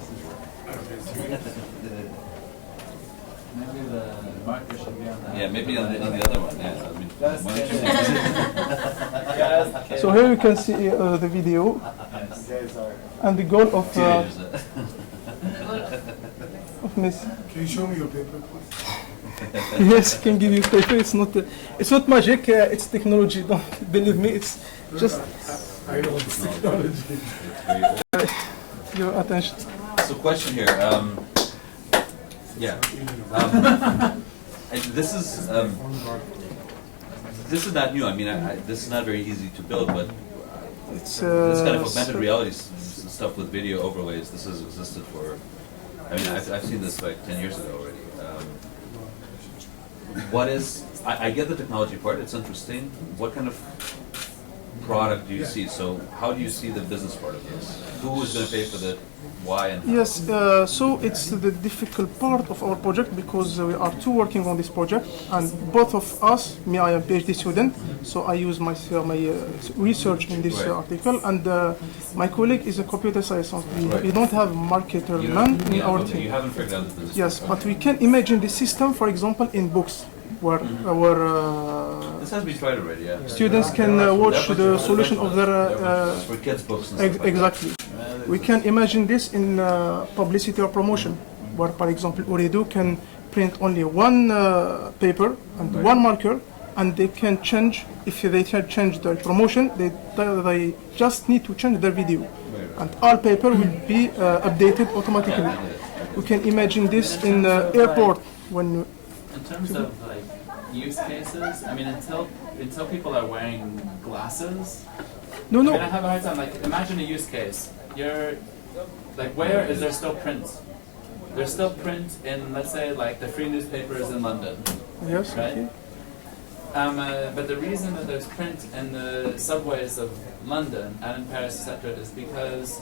Yeah, maybe on the other one. Yeah, So here you can see the video and the goal of Messi. Can you show me your paper, please? Yes, I can give you paper. It's not magic. It's technology. Don't believe me. It's just. I know it's technology. Your attention. So question here. This is not new. I mean, this is not very easy to build, but it's this kind of augmented reality stuff with video overlays. This has existed for. I mean, I've seen this like 10 years ago already. What is? I get the technology part. It's interesting. What kind of product do you see? So how do you see the business part of this? Who is going to pay for the why and how? Yes, so it's the difficult part of our project because we are two working on this project, and both of us, me, I am a PhD student, so I use my research in this article, and my colleague is a computer science. We don't have a marketer man in our team. You haven't figured out the business. Yes, but we can imagine the system, for example, in books, where our this has been tried already. Yeah. Students can watch the solution of their for kids' books. And stuff exactly. We can imagine this in publicity or promotion, where, for example, Ooredoo can print only one paper and one marker, and they can change, if they change their promotion, they just need to change their video. And all paper will be updated automatically. We can imagine this in airport when. In terms of like use cases, I mean, until people are wearing glasses, no. I mean, I have a hard time. Like, imagine a use case. You're like, where is there still print? There's still print in, let's say, like the free newspapers in London. Yes. Right. Okay. But the reason that there's print in the subways of London and in Paris, etc., is because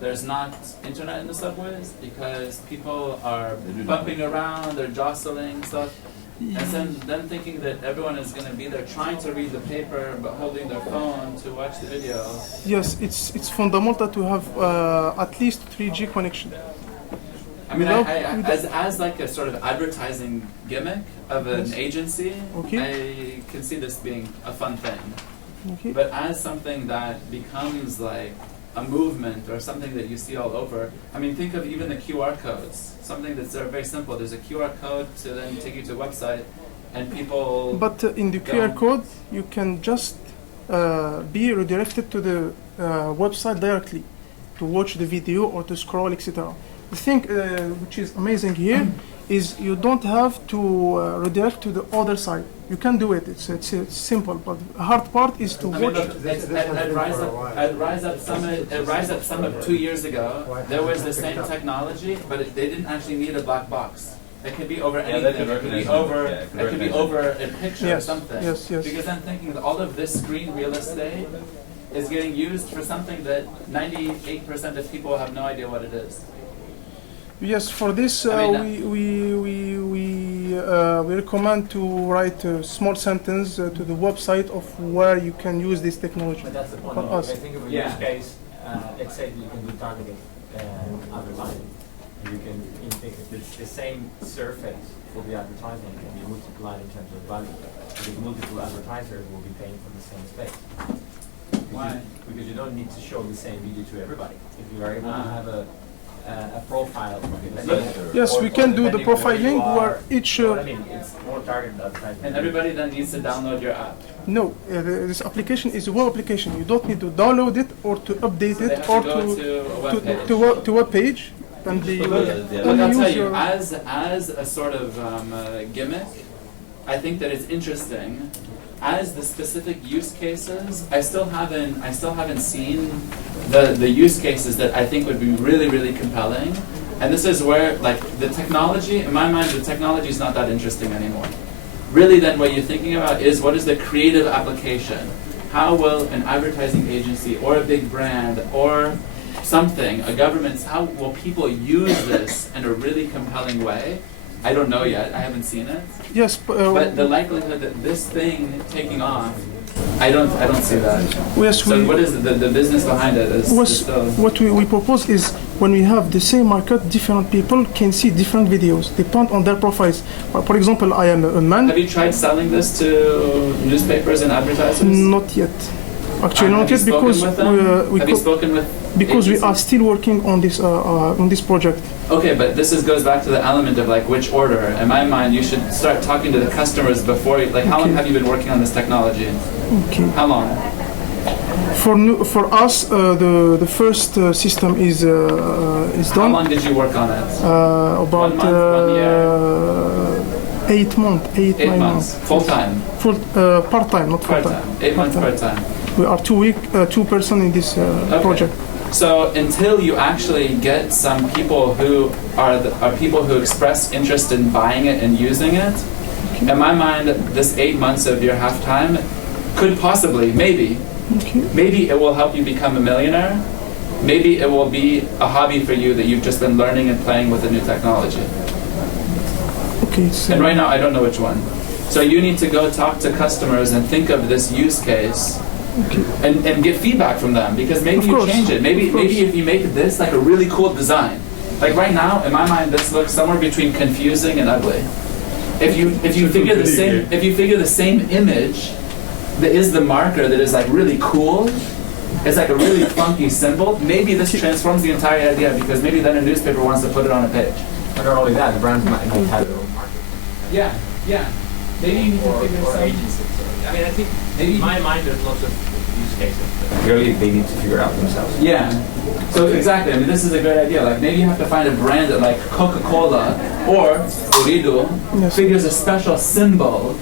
there's not internet in the subways, because people are bumping around, they're jostling stuff. And then thinking that everyone is going to be there trying to read the paper but holding their phone to watch the video. Yes, it's fundamental to have at least 3G connection. I mean, as like a sort of advertising gimmick of an agency, I can see this being a fun thing. Okay. But as something that becomes like a movement or something that you see all over, I mean, think of even the QR codes, something that's very simple. There's a QR code to then take you to a website, and people. But in the QR code, you can just be redirected to the website directly to watch the video or to scroll, etc. The thing which is amazing here is you don't have to redirect to the other side. You can do it. It's simple, but the hard part is to watch. At Rise Up Summit 2 years ago, there was the same technology, but they didn't actually need a black box. It could be over anything. It could be over. It could be over a picture or something. Yes. Because I'm thinking that all of this screen real estate is getting used for something that 98% of people have no idea what it is. Yes, for this we recommend to write a small sentence to the website of where you can use this technology. But that's the point. For us. I think of a use case. Let's say you can do targeted advertising. You can, it's the same surface for the advertising can be multiplied in terms of value. Because multiple advertisers will be paying for the same space. Why? Because you don't need to show the same video to everybody. If you are able to have a profile. Yes, we can do the profiling where each. You know what I mean? It's more targeted advertising. And everybody then needs to download your app. No, this application is a web application. You don't need to download it or to update So they it have or to go to a web page. to web page. And the Look, I'll tell you, as a sort of gimmick, I think that it's interesting. As the specific use cases, I still haven't seen the use cases that I think would be really, really compelling. And this is where, like, the technology, in my mind, the technology is not that interesting anymore. Really, then what you're thinking about is what is the creative application? How will an advertising agency or a big brand or something, a government, how will people use this in a really compelling way? I don't know yet. I haven't seen it. Yes, but the likelihood that this thing taking off, I don't see that. Yes, so what is the business behind it? What we propose is when we have the same market, different people can see different videos, depend on their profiles. For example, I am a man. Have you tried selling this to newspapers and advertisers? Not yet. Actually, not yet because have you spoken with because agencies? we are still working on this project. Okay, but this goes back to the element of like which order. In my mind, you should start talking to the customers before. Like, how long have you been working on this technology? Okay. How long? For us, the first system is done. How long did you work on it? About 1 month, 1 year? 8 months, 9 months. Full time. Full part time, not full time. 8 months part time. We are 2 person in this project. So until you actually get some people who are people who express interest in buying it and using it, in my mind, this 8 months of your half time could possibly, maybe it will help you become a millionaire. Maybe it will be a hobby for you that you've just been learning and playing with the new technology. Okay. So and right now, I don't know which one. So you need to go talk to customers and think of this use case. Okay. And get feedback from them, because maybe you change it. Maybe if you make this like a really cool design. Like right now, in my mind, this looks somewhere between confusing and ugly. If you figure the same image that is the marker that is like really cool, it's like a really funky symbol. Maybe this transforms the entire idea, because maybe then a newspaper wants to put it on a page. But not only that, the brands might have their own market. Yeah. Maybe you need to figure some agencies. I mean, I think maybe in my mind there's lots of use cases that clearly they need to figure out themselves. Yeah. So exactly. I mean, this is a great idea. Like maybe you have to find a brand that, like Coca-Cola or Uridu, figures a special symbol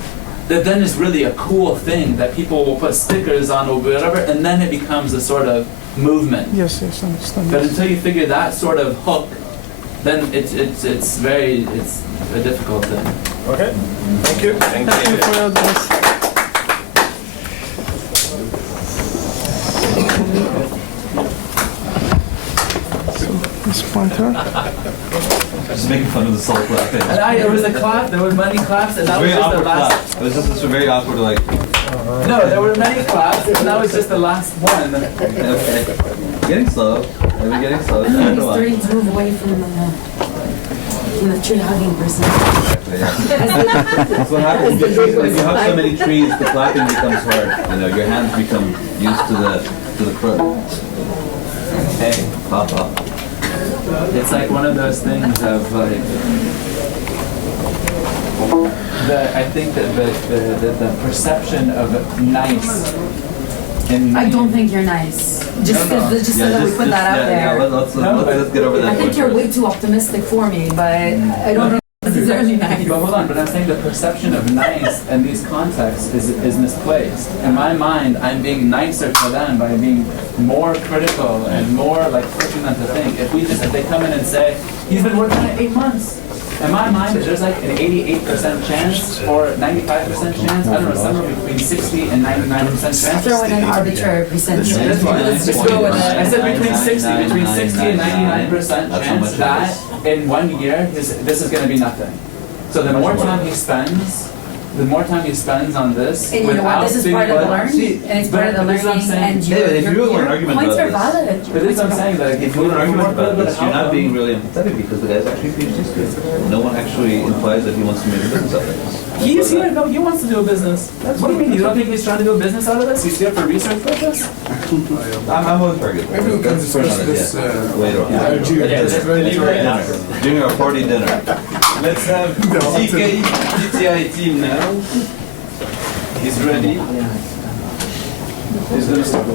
that then is really a cool thing that people will put stickers on or whatever, and then it becomes a sort of movement. Yes, I understand. But until you figure that sort of hook, then it's a difficult thing. Okay. Thank you. Thank you for your advice. This pointer. Just making fun of the soul clapping. And there was a clap, there were many claps, and that was just the last. It was just a very awkward, like. No, there were many claps, and that was just the last one. Okay. Getting slow. Are we getting slow? I don't know why. Starting to move away from the tree hugging person. Exactly, yeah. That's what happens. If you hug so many trees, the clapping becomes hard. You know, your hands become used to the crook. Hey, Papa. It's like one of those things of like. I think that the perception of nice. I don't think you're nice. Just so that we put that out there. Yeah, let's get over that. I think you're way too optimistic for me, but I don't think necessarily nice. But hold on, but I'm saying the perception of nice in these contexts is misplaced. In my mind, I'm being nicer to them by being more critical and more like pushing them to think. If they come in and say, he's been working on it 8 months, In my mind, there's like an 88% chance or 95% chance, I don't know, somewhere between 60 and 99% chance. Throw in an arbitrary percentage. That's fine. Let's just go with I it. said between 60 and 99% chance that in 1 year, this is going to be nothing. So the more time he spends, on this, And you know what, this is part of the learning, and it's part of the learning, and your points are valid. But this is what I'm saying, like, If you want an argument about this, you're not being really empathetic because the guy's actually a PhD student. No one actually implies that he wants to make a business out of this. He's here, no, he wants to do a business. What do you mean, you don't think he's trying to do a business out of this? He's here for research purpose? I'm on target. Maybe we can discuss this later on. During our party dinner. Let's have TK GTI team now. He's ready. He's gonna start.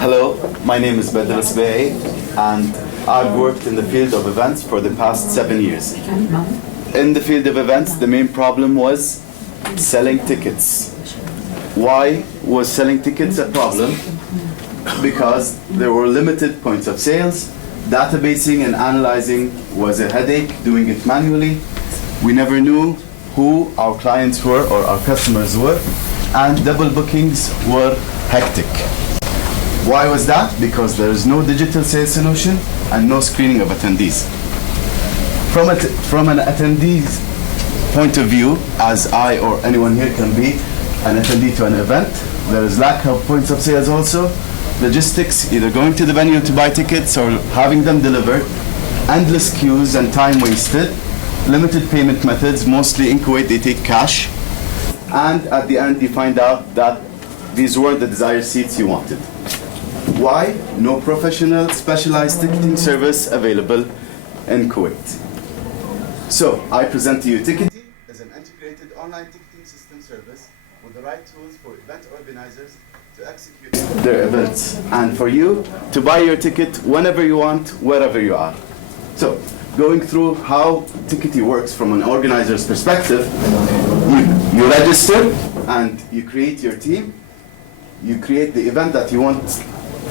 Hello, my name is Badr Sbei, and I've worked in the field of events for the past 7 years. In the field of events, the main problem was selling tickets. Why was selling tickets a problem? Because there were limited points of sales. Databasing and analyzing was a headache, doing it manually. We never knew who our clients were or our customers were, and double bookings were hectic. Why was that? Because there is no digital sales solution and no screening of attendees. From an attendee's point of view, as I or anyone here can be an attendee to an event, there is lack of points of sales also. Logistics, either going to the venue to buy tickets or having them delivered, endless queues and time wasted, limited payment methods, mostly in Kuwait they take cash, and at the end you find out that these weren't the desired seats you wanted. Why? No professional, specialized ticketing service available in Kuwait. So, I present to you Tickety as an integrated online ticketing system service with the right tools for event organizers to execute their events, and for you to buy your ticket whenever you want, wherever you are. So, going through how Tickety works from an organizer's perspective, you register and you create your team. You create the event that you want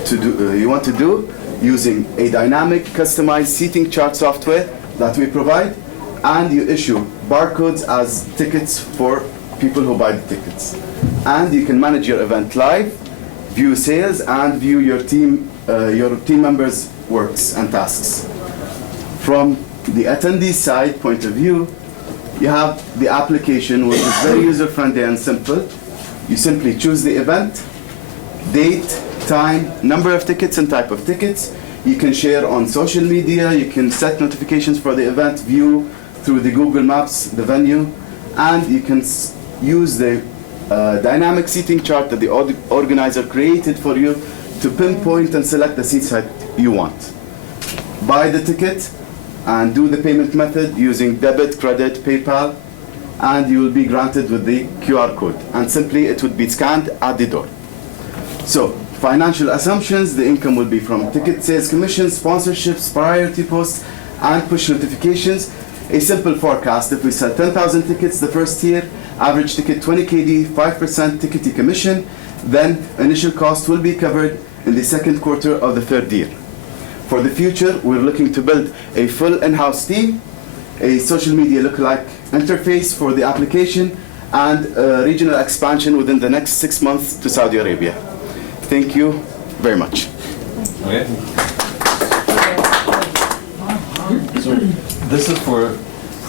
to do using a dynamic, customized seating chart software that we provide, and you issue barcodes as tickets for people who buy the tickets. And you can manage your event live, view sales, and view your team members' works and tasks. From the attendee side point of view, you have the application, which is very user-friendly and simple. You simply choose the event, date, time, number of tickets, and type of tickets. You can share on social media, you can set notifications for the event, view through the Google Maps, the venue, and you can use the dynamic seating chart that the organizer created for you to pinpoint and select the seats that you want. Buy the ticket and do the payment method using debit, credit, PayPal, and you will be granted with the QR code. And simply it would be scanned at the door. So, financial assumptions, the income will be from ticket sales commissions, sponsorships, priority posts, and push notifications. A simple forecast: if we sell 10,000 tickets the first year, average ticket 20 KD, 5% Tickety commission, then initial cost will be covered in the second quarter of the third year. For the future, we're looking to build a full in-house team, a social media lookalike interface for the application, and regional expansion within the next 6 months to Saudi Arabia. Thank you very much. Okay. So this is for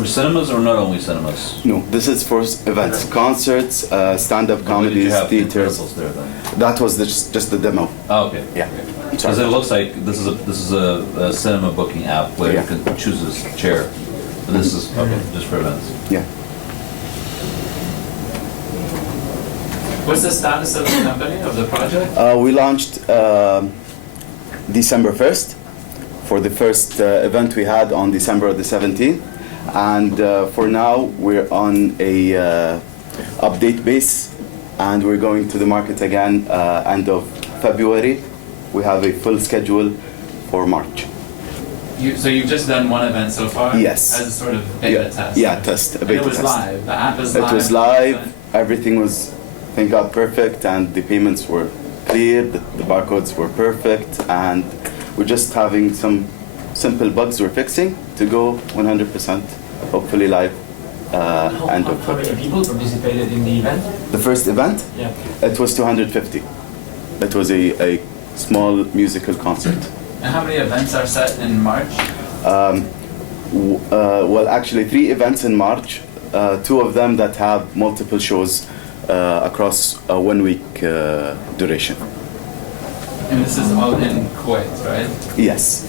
cinemas or not only cinemas? No, this is for events, concerts, stand-up comedies, theaters. There, then? That was just the demo. Oh, okay. Yeah. Because it looks like this is a cinema booking app where you can choose a chair. But this is okay, just for events. Yeah. What's the status of the company, of the project? We launched December 1st for the first event we had on December the 17th. And for now, we're on a update base, and we're going to the market again end of February. We have a full schedule for March. So you've just done one event so far? Yes. As a sort of beta test? Yeah, test, a beta and it was test. live? The app is live? It was live, everything was, thank God, perfect, and the payments were clear, the barcodes were perfect, and we're just having some simple bugs we're fixing to go 100% hopefully live end of How many people participated in the event? The first event? Yeah. It was 250. It was a small musical concert. And how many events are set in March? Well, actually 3 events in March, 2 of them that have multiple shows across a 1 week duration. And this is all in Kuwait, right? Yes.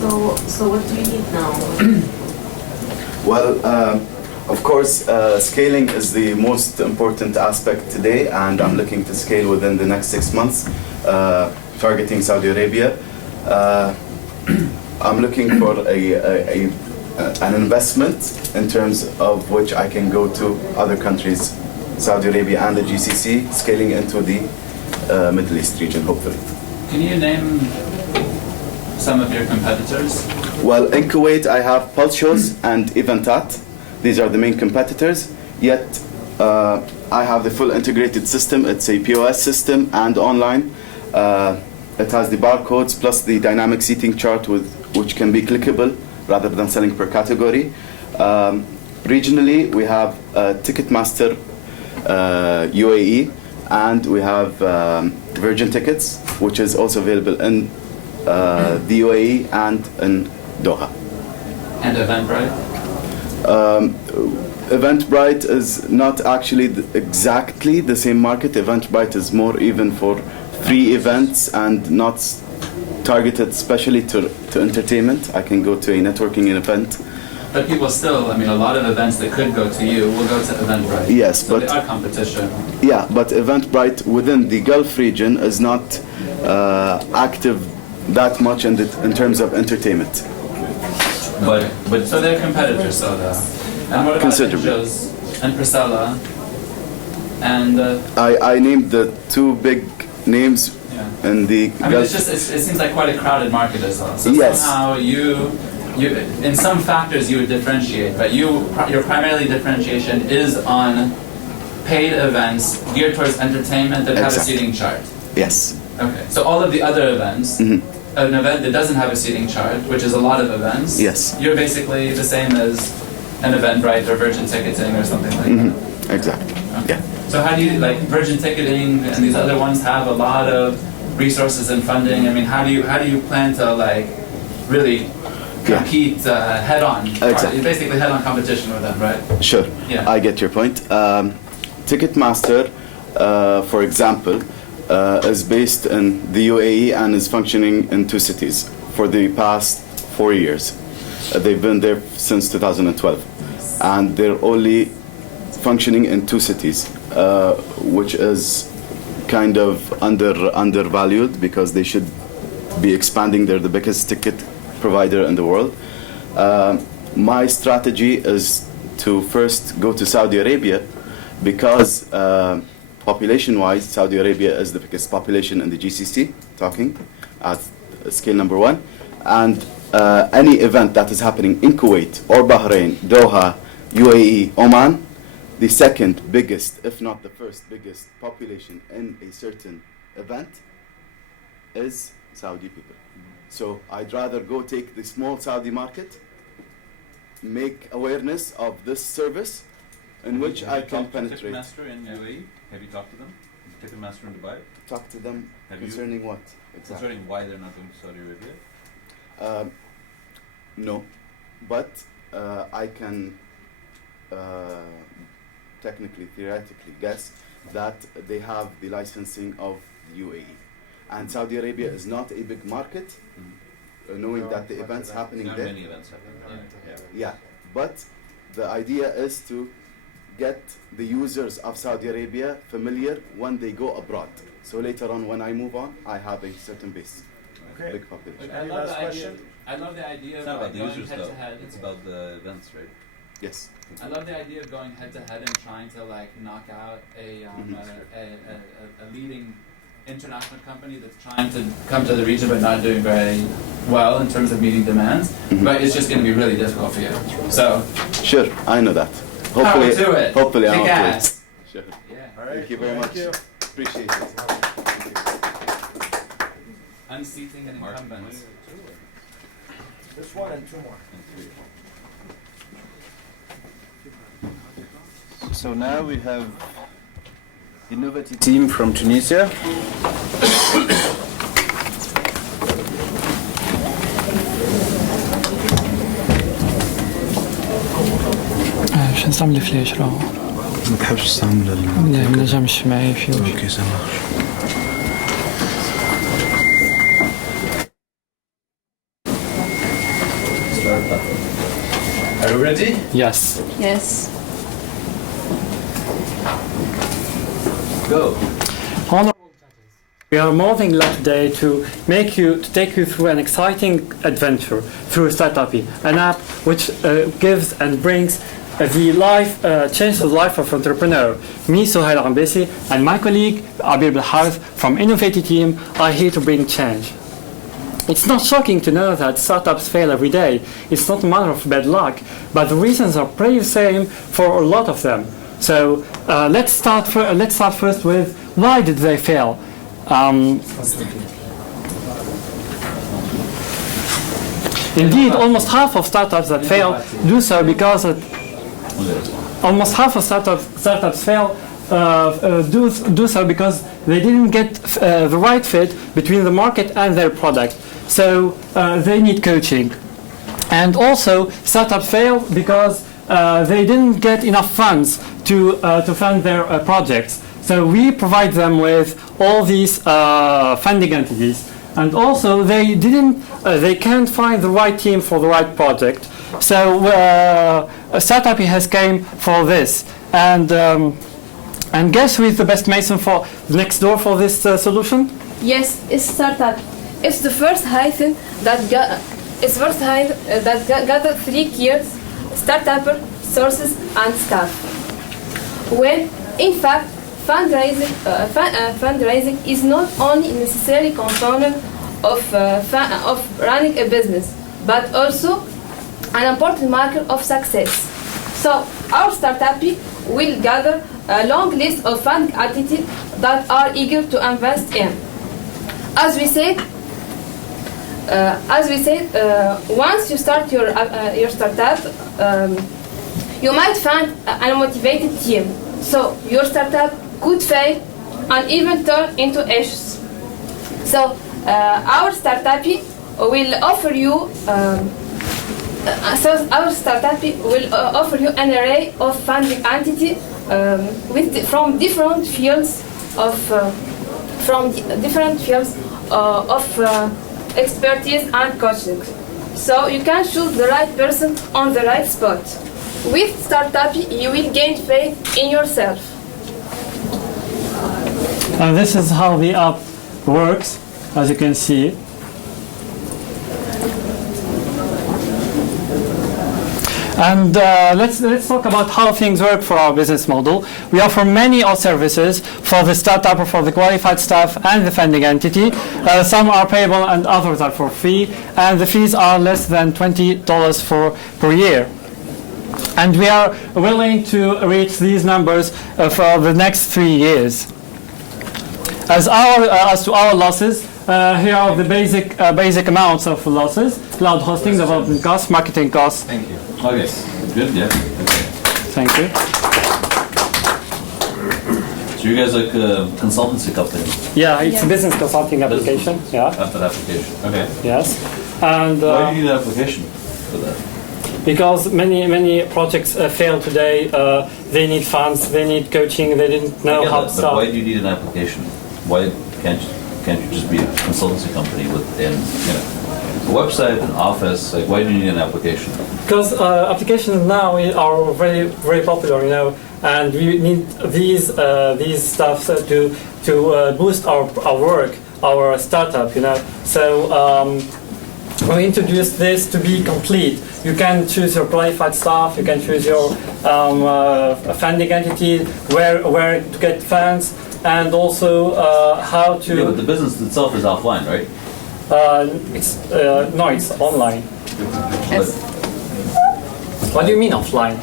So what do you need now? Well, of course, scaling is the most important aspect today, and I'm looking to scale within the next 6 months, targeting Saudi Arabia. I'm looking for an investment in terms of which I can go to other countries, Saudi Arabia and the GCC, scaling into the Middle East region, hopefully. Can you name some of your competitors? Well, in Kuwait, I have Pulse Shows and Eventat. These are the main competitors. Yet, I have the full integrated system. It's a POS system and online. It has the barcodes plus the dynamic seating chart which can be clickable rather than selling per category. Regionally, we have Ticketmaster UAE, and we have Virgin Tickets, which is also available in the UAE and in Doha. And Eventbrite? Eventbrite is not actually exactly the same market. Eventbrite is more even for free events and not targeted especially to entertainment. I can go to a networking event. But people still, I mean, a lot of events that could go to you will go to Eventbrite. Yes, so but they are competition. Yeah, but Eventbrite within the Gulf region is not active that much in terms of entertainment. But so they're competitors, so and what about Considerably. shows and Priscilla? And I named the 2 big names in the I mean, Gulf. it's just it seems like quite a crowded market as well. So Yes. somehow you in some factors you would differentiate, but your primarily differentiation is on paid events geared towards entertainment that have a Exactly. seating chart. Yes. Okay. So all of the other events, an event that doesn't have a seating chart, which is a lot of events, Yes. you're basically the same as an Eventbrite or Virgin Ticketing or something like that. Exactly. Yeah. So how do you, like Virgin Ticketing and these other ones have a lot of resources and funding? I mean, how do you plan to like really compete head on? Exactly. Basically head on competition with them, right? Sure. Yeah. I get your point. Ticketmaster, for example, is based in the UAE and is functioning in 2 cities for the past 4 years. They've been there since 2012, and they're only functioning in 2 cities, which is kind of undervalued because they should be expanding. They're the biggest ticket provider in the world. My strategy is to first go to Saudi Arabia because population-wise, Saudi Arabia is the biggest population in the GCC, talking at scale number 1. And any event that is happening in Kuwait or Bahrain, Doha, UAE, Oman, the second biggest, if not the first biggest population in a certain event is Saudi people. So I'd rather go take the small Saudi market, make awareness of this service in which I can penetrate. Ticketmaster in UAE? Have you talked to them? Ticketmaster in Dubai? Talk to them Have concerning you, what? Exactly. Concerning why they're not going to Saudi Arabia? No, but I can technically, theoretically guess that they have the licensing of the UAE. And Saudi Arabia is not a big market, knowing that the events happening Not there. many events happening. Yeah, but the idea is to get the users of Saudi Arabia familiar when they go abroad. So later on, when I move on, I have a certain base, big population. I love the idea. I love the idea It's of not about like the going users head though. to head. It's about the events, right? Yes. I love the idea of going head to head and trying to like knock out a leading international company that's trying to come to the region but not doing very well in terms of meeting demands. But it's just going to be really difficult for you. So Sure, I know that. Hopefully, power to it. hopefully Kick I'm up to it. ass. Sure. Yeah. Thank you very much. Appreciate it. Thank you. Unseating an incumbent. This one and 2 more. So now we have Innovative team from Tunisia. باش نستعمل الفلاش راهو ما تحبش تستعمل لا ما نجمش معايا فيه اوكي سامح Are you ready? Yes. Yes. Go. We are more than glad today to take you through an exciting adventure through Startupy, an app which gives and brings changes the life of entrepreneur. Me, Sohail Rambesi, and my colleague Abir Belharth from Innovative team are here to bring change. It's not shocking to know that startups fail every day. It's not a matter of bad luck, but the reasons are pretty the same for a lot of them. So let's start first with why did they fail? Indeed, almost half of startups that fail do so because do so because they didn't get the right fit between the market and their product. So they need coaching. And also, startups fail because they didn't get enough funds to fund their projects. So we provide them with all these funding entities. And also, they can't find the right team for the right project. So Startupy has came for this. And guess who is the best mason for next door for this solution? Yes, it's Startup. It's the first Hython that gathered 3 years startupper, sources, and staff. When, in fact, fundraising is not only a necessary component of running a business, but also an important marker of success. So our Startupy will gather a long list of funding entities that are eager to invest in. As we said, once you start your startup, you might find an unmotivated team. So your startup could fail and even turn into ashes. So our Startupy will offer you an array of funding entities from different fields of expertise and coaching. So you can choose the right person on the right spot. With Startupy, you will gain faith in yourself. And this is how the app works, as you can see. And let's talk about how things work for our business model. We offer many services for the startup, for the qualified staff, and the funding entity. Some are payable and others are for free, and the fees are less than $20 per year. And we are willing to reach these numbers for the next 3 years. As to our losses, here are the basic amounts of losses: cloud hosting, development costs, marketing costs. Thank you. Okay, good, yeah. Okay. Thank you. So you guys like a consultancy company? Yeah, it's a business consulting application. Yeah. That's an application. Okay. Yes. And why do you need an application for that? Because many projects fail today. They need funds, they need coaching, they didn't know how to start. Why do you need an application? Why can't you just be a consultancy company with a website, an office? Like, why do you need an application? Because applications now are very popular, and we need these stuff to boost our work, our startup, So we introduced this to be complete. You can choose your qualified staff, you can choose your funding entity, where to get funds, and also how to. Yeah, but the business itself is offline, right? It's online. Yes. What do you mean offline?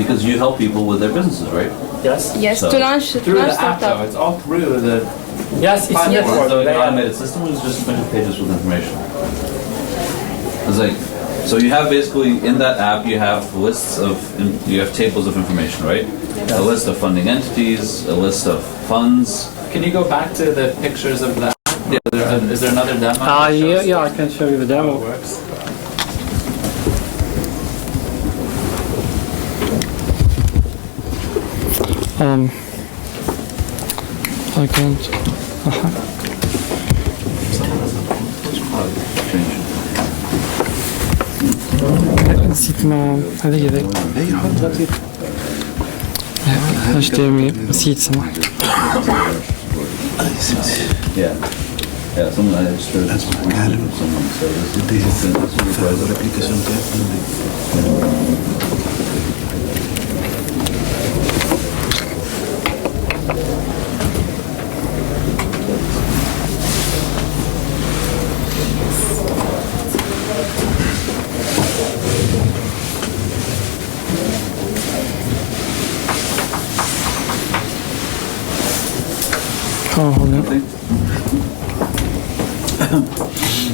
Because you help people with their businesses, right? Yes. Yes, So- to launch Through the app, startup. though, it's all through the. Yes, it's network. So an automated system is just a bunch of pages with information. It's like, so you have basically in that app you have lists of, you have tables of information, right? a list of funding entities, a list of funds. Can you go back to the pictures of that? Is there another demo? Yeah, I can show you the demo. I can't. نسيت ما هذه ذي HTML نسيت سمح. Yeah, someone I just heard someone, so this is l'application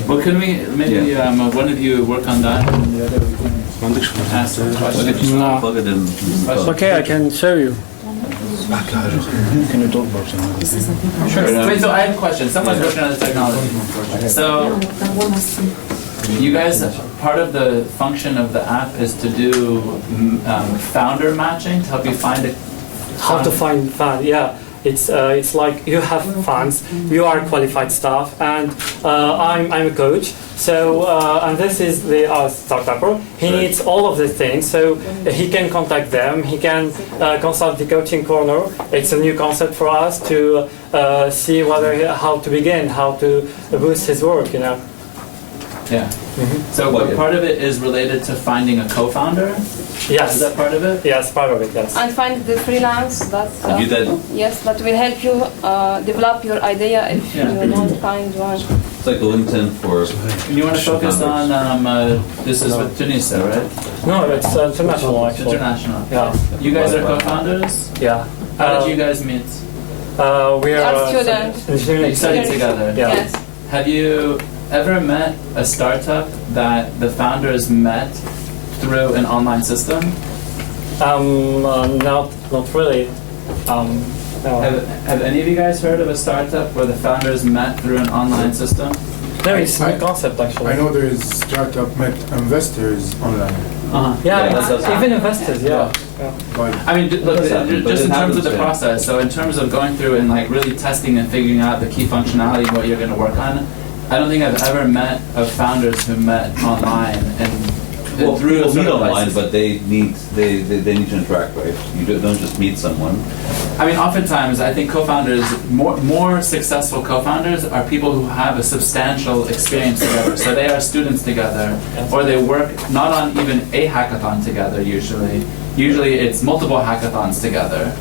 Well, can we maybe one of you work on that and the other we can ask some questions? No. Okay, I can show you. Can you talk about something? Sure. Wait, so I have a question. Someone's working on the technology. So, you guys, part of the function of the app is to do founder matching to help you find a How to find fund? Yeah. It's like you have funds, you are qualified staff, and I'm a coach. So and this is the startupper. He needs all of these things, so he can contact them. He can consult the coaching corner. It's a new concept for us to see how to begin, how to boost his work. You know. Yeah. So part of it is related to finding a co-founder? Yes. Is that part of it? Yes, part of it, yes. And find the freelance that you did? Yes, that will help you develop your idea if you don't find one. It's like a LinkedIn for. You want to focus on this is with Tunisia, right? No, it's international actually. International. Yeah. You guys are co-founders? Yeah. How did you guys meet? We are students. You studied together? Yeah. Yes. Have you ever met a startup that the founders met through an online system? Not really. No. Have any of you guys heard of a startup where the founders met through an online system? No, it's a new concept actually. I know there is startup met investors online. Even investors, yeah. I mean, look, just in terms of the process, so in terms of going through and like really testing and figuring out the key functionality of what you're going to work on, I don't think I've ever met of founders who met online and through people a sort meet of online, but they need to interact, right? You don't just meet someone. I mean, oftentimes I think co-founders, more successful co-founders are people who have a substantial experience together. So they are students together, or they work not on even a hackathon together usually. Usually it's multiple hackathons together,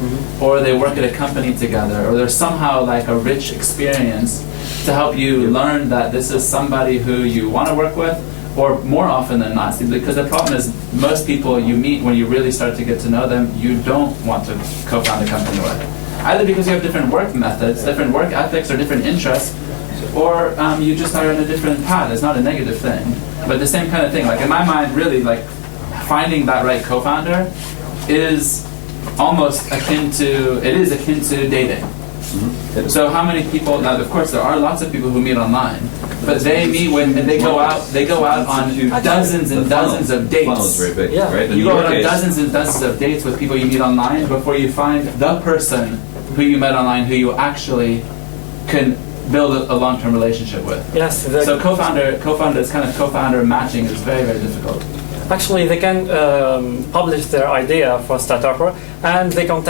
or they work at a company together, or there's somehow like a rich experience to help you learn that this is somebody who you want to work with, or more often than not, because the problem is most people you meet when you really start to get to know them, you don't want to co-found a company with. Either because you have different work methods, different work ethics, or different interests, or you just are in a different path. It's not a negative thing, but the same kind of thing. Like in my mind, really, like finding that right co-founder is almost akin to dating. So how many people? Now, of course, there are lots of people who meet online, but they meet when and they go out on dozens and dozens of dates. Right? You go out on dozens and dozens of dates with people you meet online before you find the person who you met online who you actually can build a long-term relationship with. Yes. So co-founder matching is very, very difficult. Actually, they can publish their idea for startup, and they can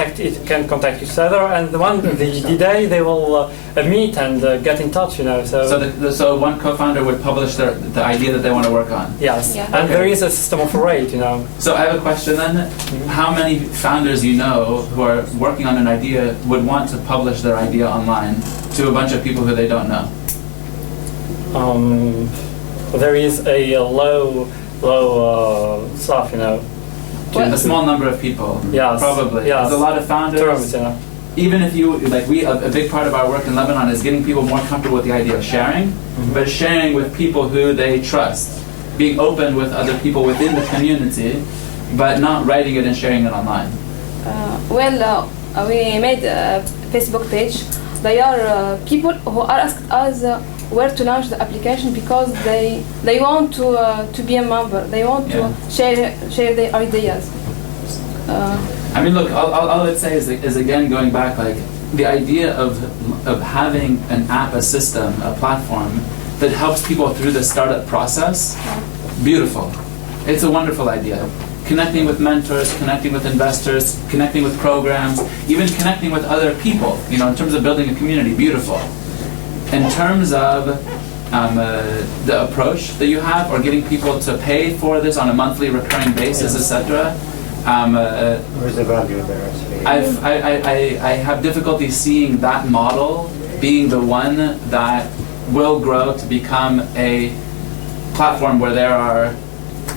contact each other, and the day they will meet and get in touch. You know, so one co-founder would publish the idea that they want to work on. Yes, and there is a system of rate. You know. So I have a question then. How many founders you know who are working on an idea would want to publish their idea online to a bunch of people who they don't know? There is a low stuff, you know. A small number of people. Yes. Probably. Yes. There's a lot of founders. Terms, you know. Even if you a big part of our work in Lebanon is getting people more comfortable with the idea of sharing, but sharing with people who they trust, being open with other people within the community, but not writing it and sharing it online. we made a Facebook page. They are people who are asked us where to launch the application because they want to be a member. They want to share their ideas. I mean, look, all I'd say is again going back, like the idea of having an app, a system, a platform that helps people through the startup process. Beautiful. It's a wonderful idea. Connecting with mentors, connecting with investors, connecting with programs, even connecting with other people, you know, in terms of building a community, beautiful. In terms of the approach that you have, or getting people to pay for this on a monthly recurring basis, etc. Where's the value there, actually? I have difficulty seeing that model being the one that will grow to become a platform where there are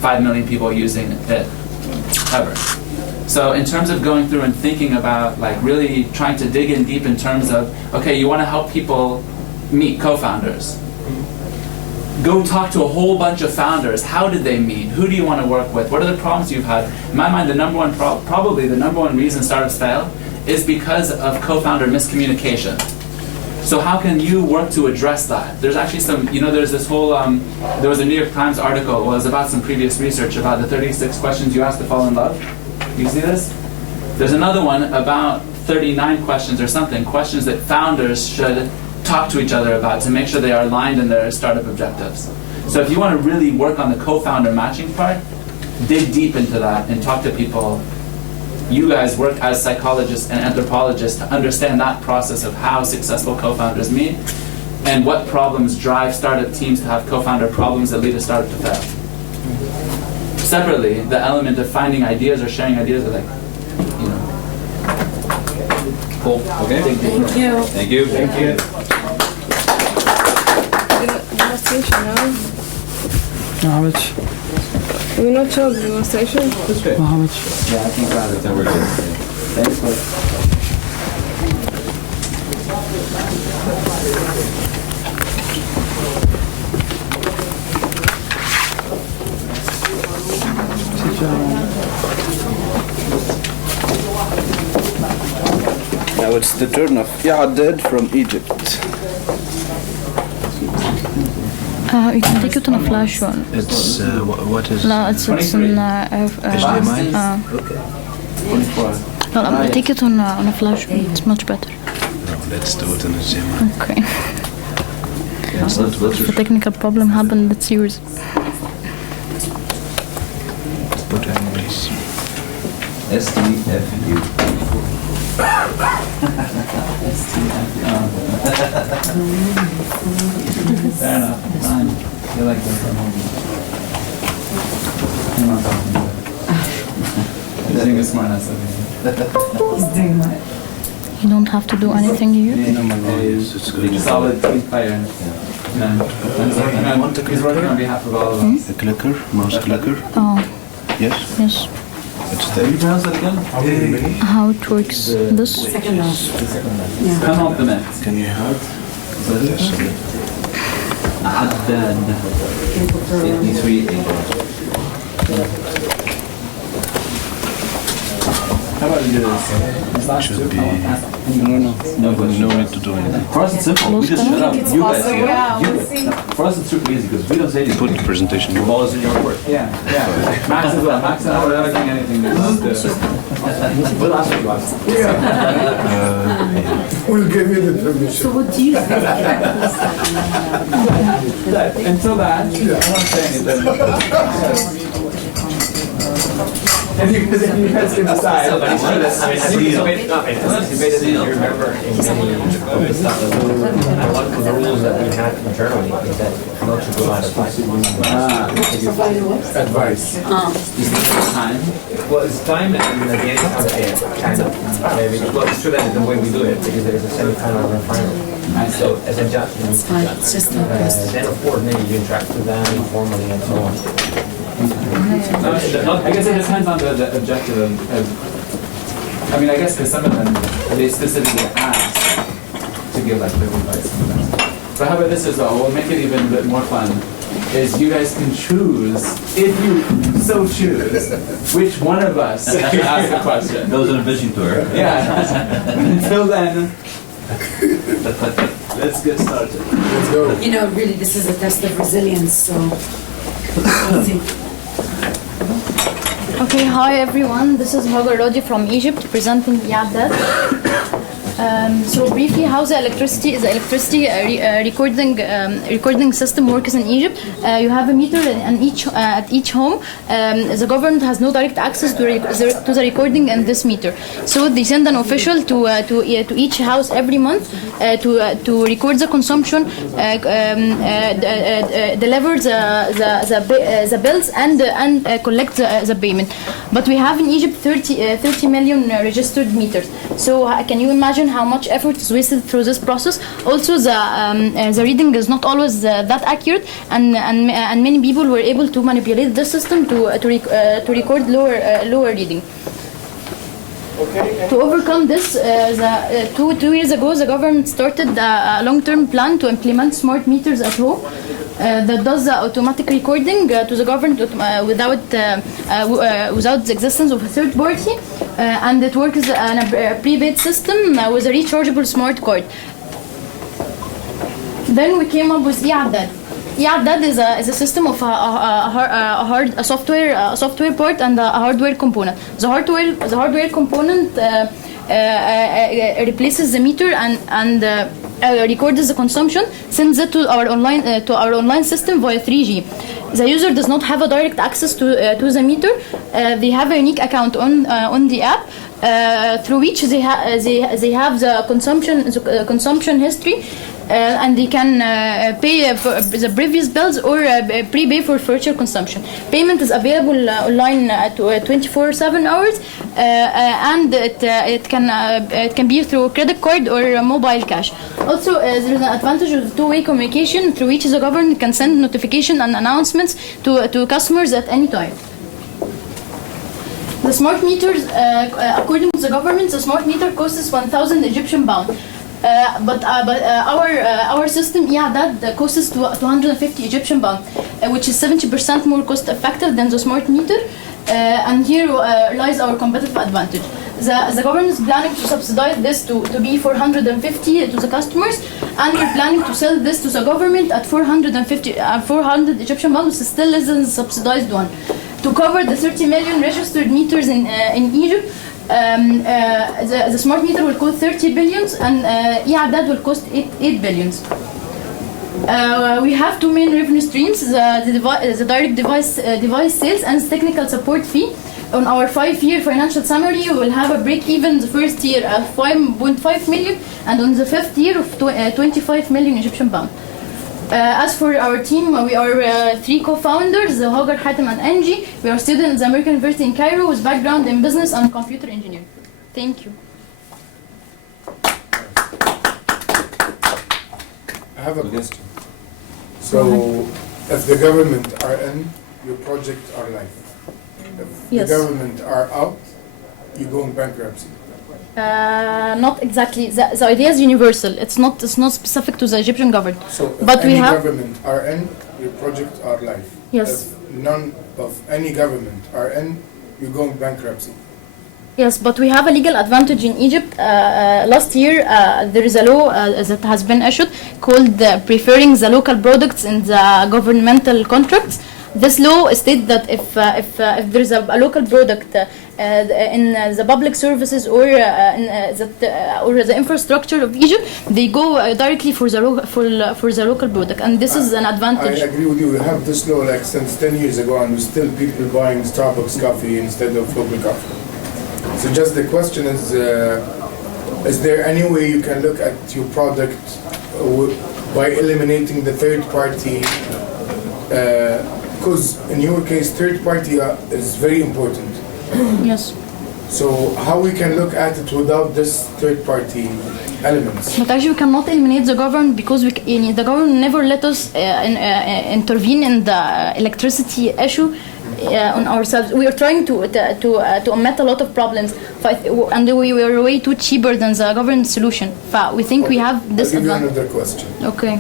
5 million people using it ever. So in terms of going through and thinking about, like, really trying to dig in deep in terms of, okay, you want to help people meet co-founders. Go talk to a whole bunch of founders. How did they meet? Who do you want to work with? What are the problems you've had? In my mind, the number one probably the number one reason startups fail is because of co-founder miscommunication. So how can you work to address that? There's actually some, you know, there's this whole, there was a New York Times article, well, it was about some previous research about the 36 questions you ask to fall in love. You see this? There's another one about 39 questions or something, questions that founders should talk to each other about to make sure they are aligned in their startup objectives. So if you want to really work on the co-founder matching part, dig deep into that and talk to people. You guys work as psychologists and anthropologists to understand that process of how successful co-founders meet and what problems drive startup teams to have co-founder problems that lead a startup to fail. Separately, the element of finding ideas or sharing ideas are like, you know. Cool. Okay. Thank you. Thank you. Thank you. Demonstration now. How much? We not show the demonstration. How much? Yeah, I think rather than we're good. Thanks, Now it's the turn of Ya'adad from Egypt. You can take it on a flash one. It's what is? No, it's in HDMI? No, I'm gonna take it on a flash one. It's much better. No, let's do it on HDMI. Okay. If a technical problem happened, it's yours. Put it in, please. STFU. Fair enough. Fine. You like that from home. I'm not talking about it. He's doing a smart ass over He's doing what? You don't have to do anything here? It's good. Solid team player. He's working on behalf of all of us. The clicker, mouse clicker. Oh. Yes? Yes. It's there. How it works? This? Come off the net. Can you help? عداد 53 How about we do this? Should be. No need to do anything. For us it's simple. We just shut up. You guys do it. For us it's super easy because we don't say anything. Put the presentation. The ball is in your court. Yeah. Max as well. Max and I were not doing anything. We'll ask you guys. We'll give you the permission. So what do you think? Until that, I won't say anything. If you guys can decide. Remember in many of the stuff, one of the rules that we had internally is that not to provide Advice. Time? Well, it's time and at the end it's kind of. Well, it's true that the way we do it, because there is a semi-final and a final. So as a judge, you need to judge. Then of course, maybe you interact with them informally and so on. I guess it depends on the objective of, I mean, I guess because some of them, they specifically ask to give like the advice. But how about this as well? We'll make it even a bit more fun. is you guys can choose, if you so choose, which one of us to ask the question. Goes on a vision tour. Yeah. Until then, let's get started. Let's go. You know, really, this is a test of resilience, so we'll see. Okay, hi everyone. This is Hagar Rodi from Egypt presenting I'Addad. So briefly, how the electricity recording system works in Egypt. You have a meter at each home. The government has no direct access to the recording in this meter. So they send an official to each house every month to record the consumption, deliver the bills, and collect the payment. But we have in Egypt 30 million registered meters. So can you imagine how much effort is wasted through this process? Also, the reading is not always that accurate, and many people were able to manipulate the system to record lower reading. To overcome this, 2 years ago, the government started a long-term plan to implement smart meters at home that does the automatic recording to the government without the existence of a third party, and it works on a prepaid system with a rechargeable smart card. Then we came up with I'Addad. I'Addad is a system of a software part and a hardware component. The hardware component replaces the meter and records the consumption, sends it to our online system via 3G. The user does not have a direct access to the meter. They have a unique account on the app, through which they have the consumption history. And they can pay for the previous bills or prepay for future consumption. Payment is available online 24/7 hours, and it can be through credit card or mobile cash. Also, there is an advantage of two-way communication through which the government can send notification and announcements to customers at any time. The smart meters, according to the government, the smart meter costs 1,000 Egyptian pound. But our system I'Addad costs 250 Egyptian pound, which is 70% more cost effective than the smart meter, and here lies our competitive advantage. The government is planning to subsidize this to be 450 to the customers, and we're planning to sell this to the government at 400 Egyptian pound, which is still less than the subsidized one. To cover the 30 million registered meters in Egypt, the smart meter will cost 30 billions, and I'Addad will cost 8 billions. We have two main revenue streams: the direct device sales and technical support fee. On our 5-year financial summary, we will have a break-even the first year of 5.5 million, and on the 5th year of 25 million Egyptian pound. As for our team, we are 3 co-founders, Hagar, Hatem, and Angie. We are students at the American University in Cairo with background in business and computer engineering. Thank you. I have a question. So, if the government are in, your project are live. If Yes. the government are out, you go in bankruptcy. Not exactly. The idea is universal. It's not specific to the Egyptian government. So, if but we any have. government are in, your project are live. Yes. If none of any government are in, you go in bankruptcy. Yes, but we have a legal advantage in Egypt. Last year, there is a law that has been issued called preferring the local products in the governmental contracts. This law states that if there is a local product in the public services or or the infrastructure of Egypt, they go directly for the local product, and this is an advantage. I agree with you. We have this law like since 10 years ago, and we still people buying Starbucks coffee instead of local coffee. So just the question is there any way you can look at your product by eliminating the third party? Because in your case, third party is very important. Yes. So how we can look at it without this third party elements? But actually, we cannot eliminate the government because the government never let us intervene in the electricity issue on ourselves. We are trying to omit a lot of problems, and we were way too cheaper than the government solution. But we think we have this I'll give you advantage. another question. Okay.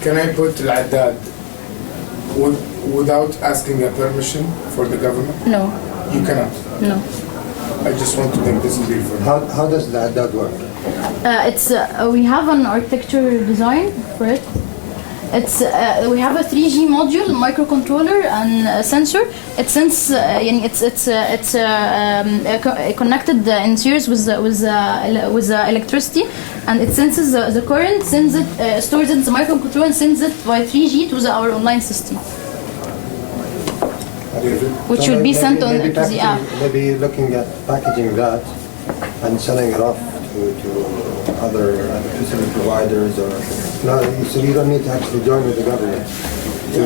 Can I put I'Addad Without asking a permission for the government? No. You cannot? No. I just want to make this clear for you. How does that work? It's we have an architecture design for it. It's we have a 3G module, microcontroller, and a sensor. It senses connected in series with electricity, and it senses the current, sends it, stores it in the microcontroller, and sends it by 3G to our online system, which will be sent on to the app. Maybe looking at packaging that and selling it off to other electricity providers, or no, so you don't need to actually join with the government in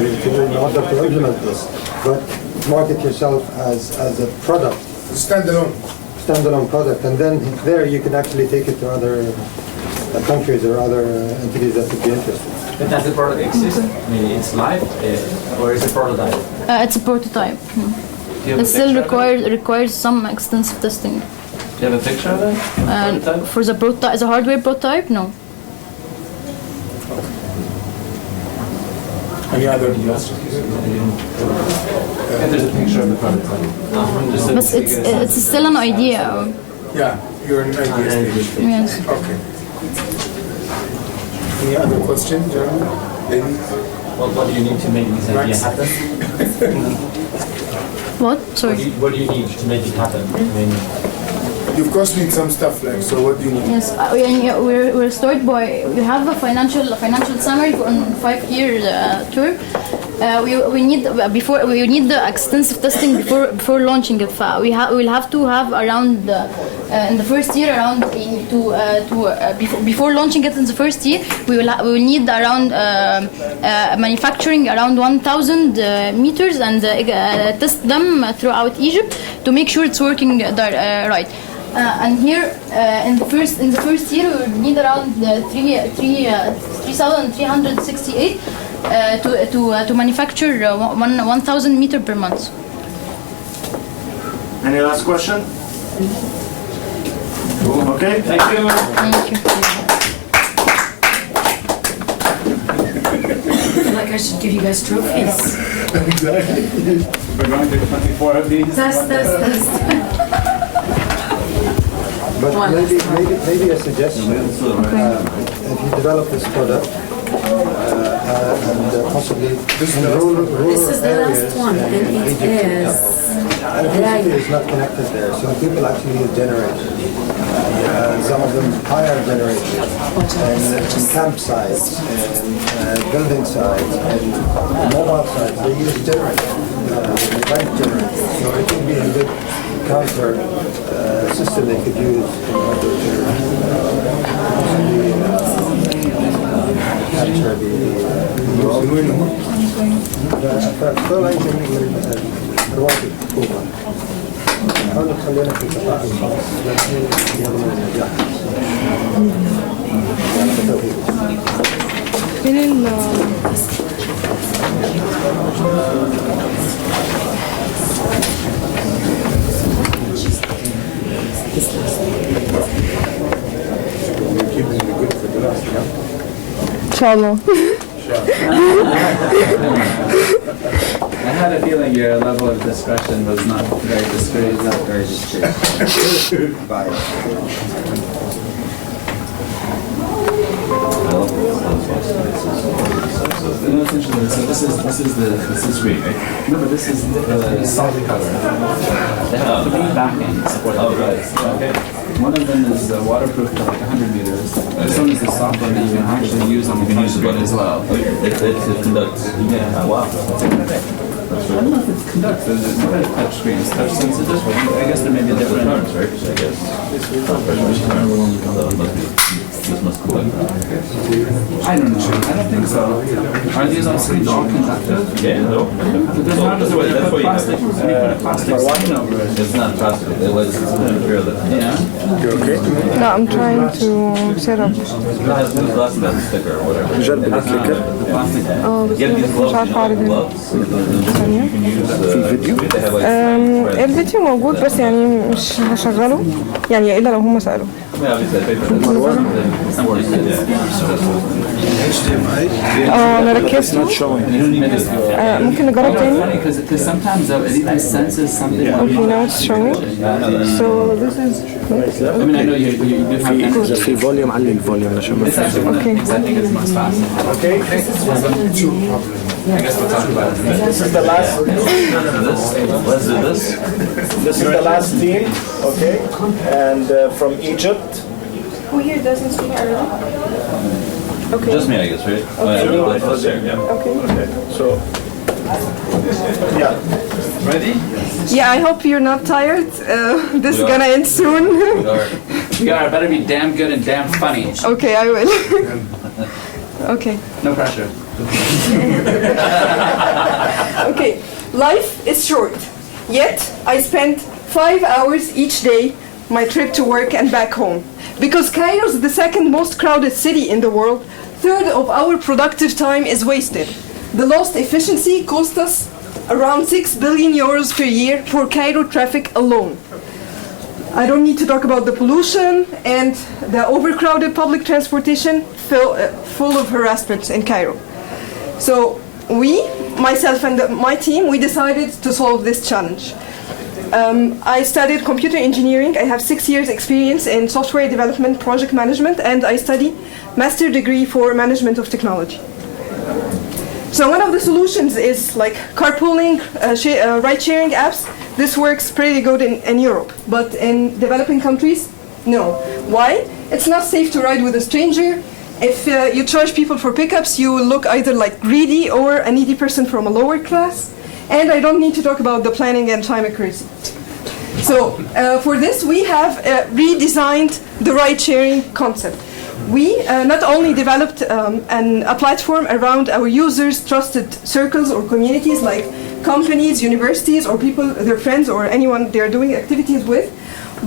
order to implement this, but market yourself as a product, standalone product, and then there you can actually take it to other countries or other entities that would be interested. But does the product exist? I mean, it's live, or is it a prototype? It's a prototype. It still requires some extensive testing. Do you have a picture of it? For the prototype, the hardware prototype, no. Any other questions? If there's a picture of the prototype. But it's still an idea. Yeah, you're an idea stage. Yes. Okay. Any other questions, gentlemen? Ladies? What do you need to make this idea happen? What? Sorry. What do you need to make it happen? I mean, you of course need some stuff, like, so what do you need? Yes, we're started by, we have a financial summary on 5-year tour. We need the extensive testing before launching it. We'll have to have around in the first year before launching it in the first year, we will need around manufacturing around 1,000 meters and test them throughout Egypt to make sure it's working right. And here in the first year we will need around 3,368 to manufacture 1,000 meters per month. Any last question? Okay, thank you. Thank you. I feel like I should give you guys trophies. Exactly. We're going to do 24 of these. Test. But maybe a suggestion. If you develop this product and possibly in rural This is the areas last one, and it is. Electricity is not connected there, so people actually use generators. Some of them hire generators, and campsites, and building sites, and mobile sites, they use generators, bank generators. So it would be a good counter system they could use in order to capture the فطلع يجمع الرواتب حكومة حاولوا تخلينا في القطاع الخاص لكن يضمن النجاح. إن شاء الله. I had a feeling your level of discretion was not very discreet. Not very discreet. You know, it's interesting. So this is great, right? Remember, this is the soft cover. They have 3 backends for the device. Okay. One of them is waterproof to like 100 meters. This one is the soft one that you can actually use on the phone as well. It conducts. Yeah. Wow. I don't know if it's conducts. It's not a touch screen. It's touch sensitive. I guess there may be different parts, right? I guess. This must collect. I don't know. I don't think so. Are these on screens all conductive? Yeah, no. There's not just where you put plastic. Screen over it. It's not plastic. It's material that. Yeah. You okay? No, I'm trying to set up. It has to glass that sticker or whatever. Get these gloves. مش عارفة أعرض ثانية. الفيديو موجود بس يعني مش هشغله يعني إلا لو هم سألوا. أنا ركزت ممكن نجرب تاني Because sometimes it even senses something. Okay, now it's showing. So this is. I mean, I know you do have في فوليوم علي الفوليوم عشان ما Okay. I think it's much faster. Okay. I guess we'll talk about it. This is the last. Let's do this. This is the last team. Okay. And from Egypt. Who here doesn't speak Arabic? Okay. Just me, I guess, right? Okay. Okay. So. Yeah. Ready? Yeah, I hope you're not tired. This is gonna end soon. We are. Better be damn good and damn funny. Okay, I will. Okay. No pressure. Okay. Life is short. Yet I spend 5 hours each day my trip to work and back home. Because Cairo is the second most crowded city in the world, third of our productive time is wasted. The lost efficiency cost us around 6 billion euros per year for Cairo traffic alone. I don't need to talk about the pollution and the overcrowded public transportation full of harassments in Cairo. So we, myself and my team, we decided to solve this challenge. I studied computer engineering. I have 6 years experience in software development, project management, and I study master degree for management of technology. So one of the solutions is like carpooling, ride-sharing apps. This works pretty good in Europe, but in developing countries, no. Why? It's not safe to ride with a stranger. If you charge people for pickups, you will look either like greedy or a needy person from a lower class. And I don't need to talk about the planning and time accuracy. So for this, we have redesigned the ride-sharing concept. We not only developed a platform around our users' trusted circles or communities like companies, universities, or people, their friends, or anyone they're doing activities with,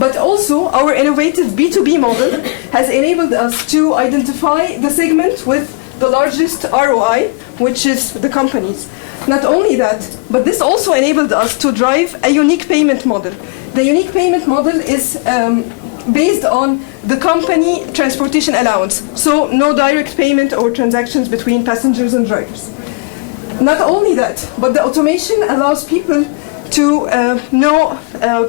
but also our innovative B2B model has enabled us to identify the segment with the largest ROI, which is the companies. Not only that, but this also enabled us to drive a unique payment model. The unique payment model is based on the company transportation allowance, so no direct payment or transactions between passengers and drivers. Not only that, but the automation allows people to know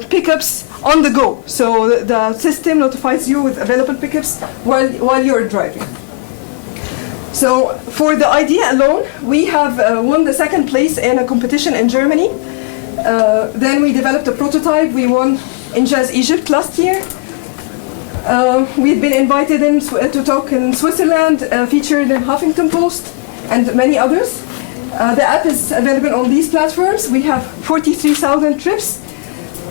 pickups on the go. So the system notifies you with available pickups while you're driving. So for the idea alone, we have won the second place in a competition in Germany. Then we developed a prototype. We won in Jazz Egypt last year. We've been invited in to talk in Switzerland, featured in Huffington Post, and many others. The app is available on these platforms. We have 43,000 trips.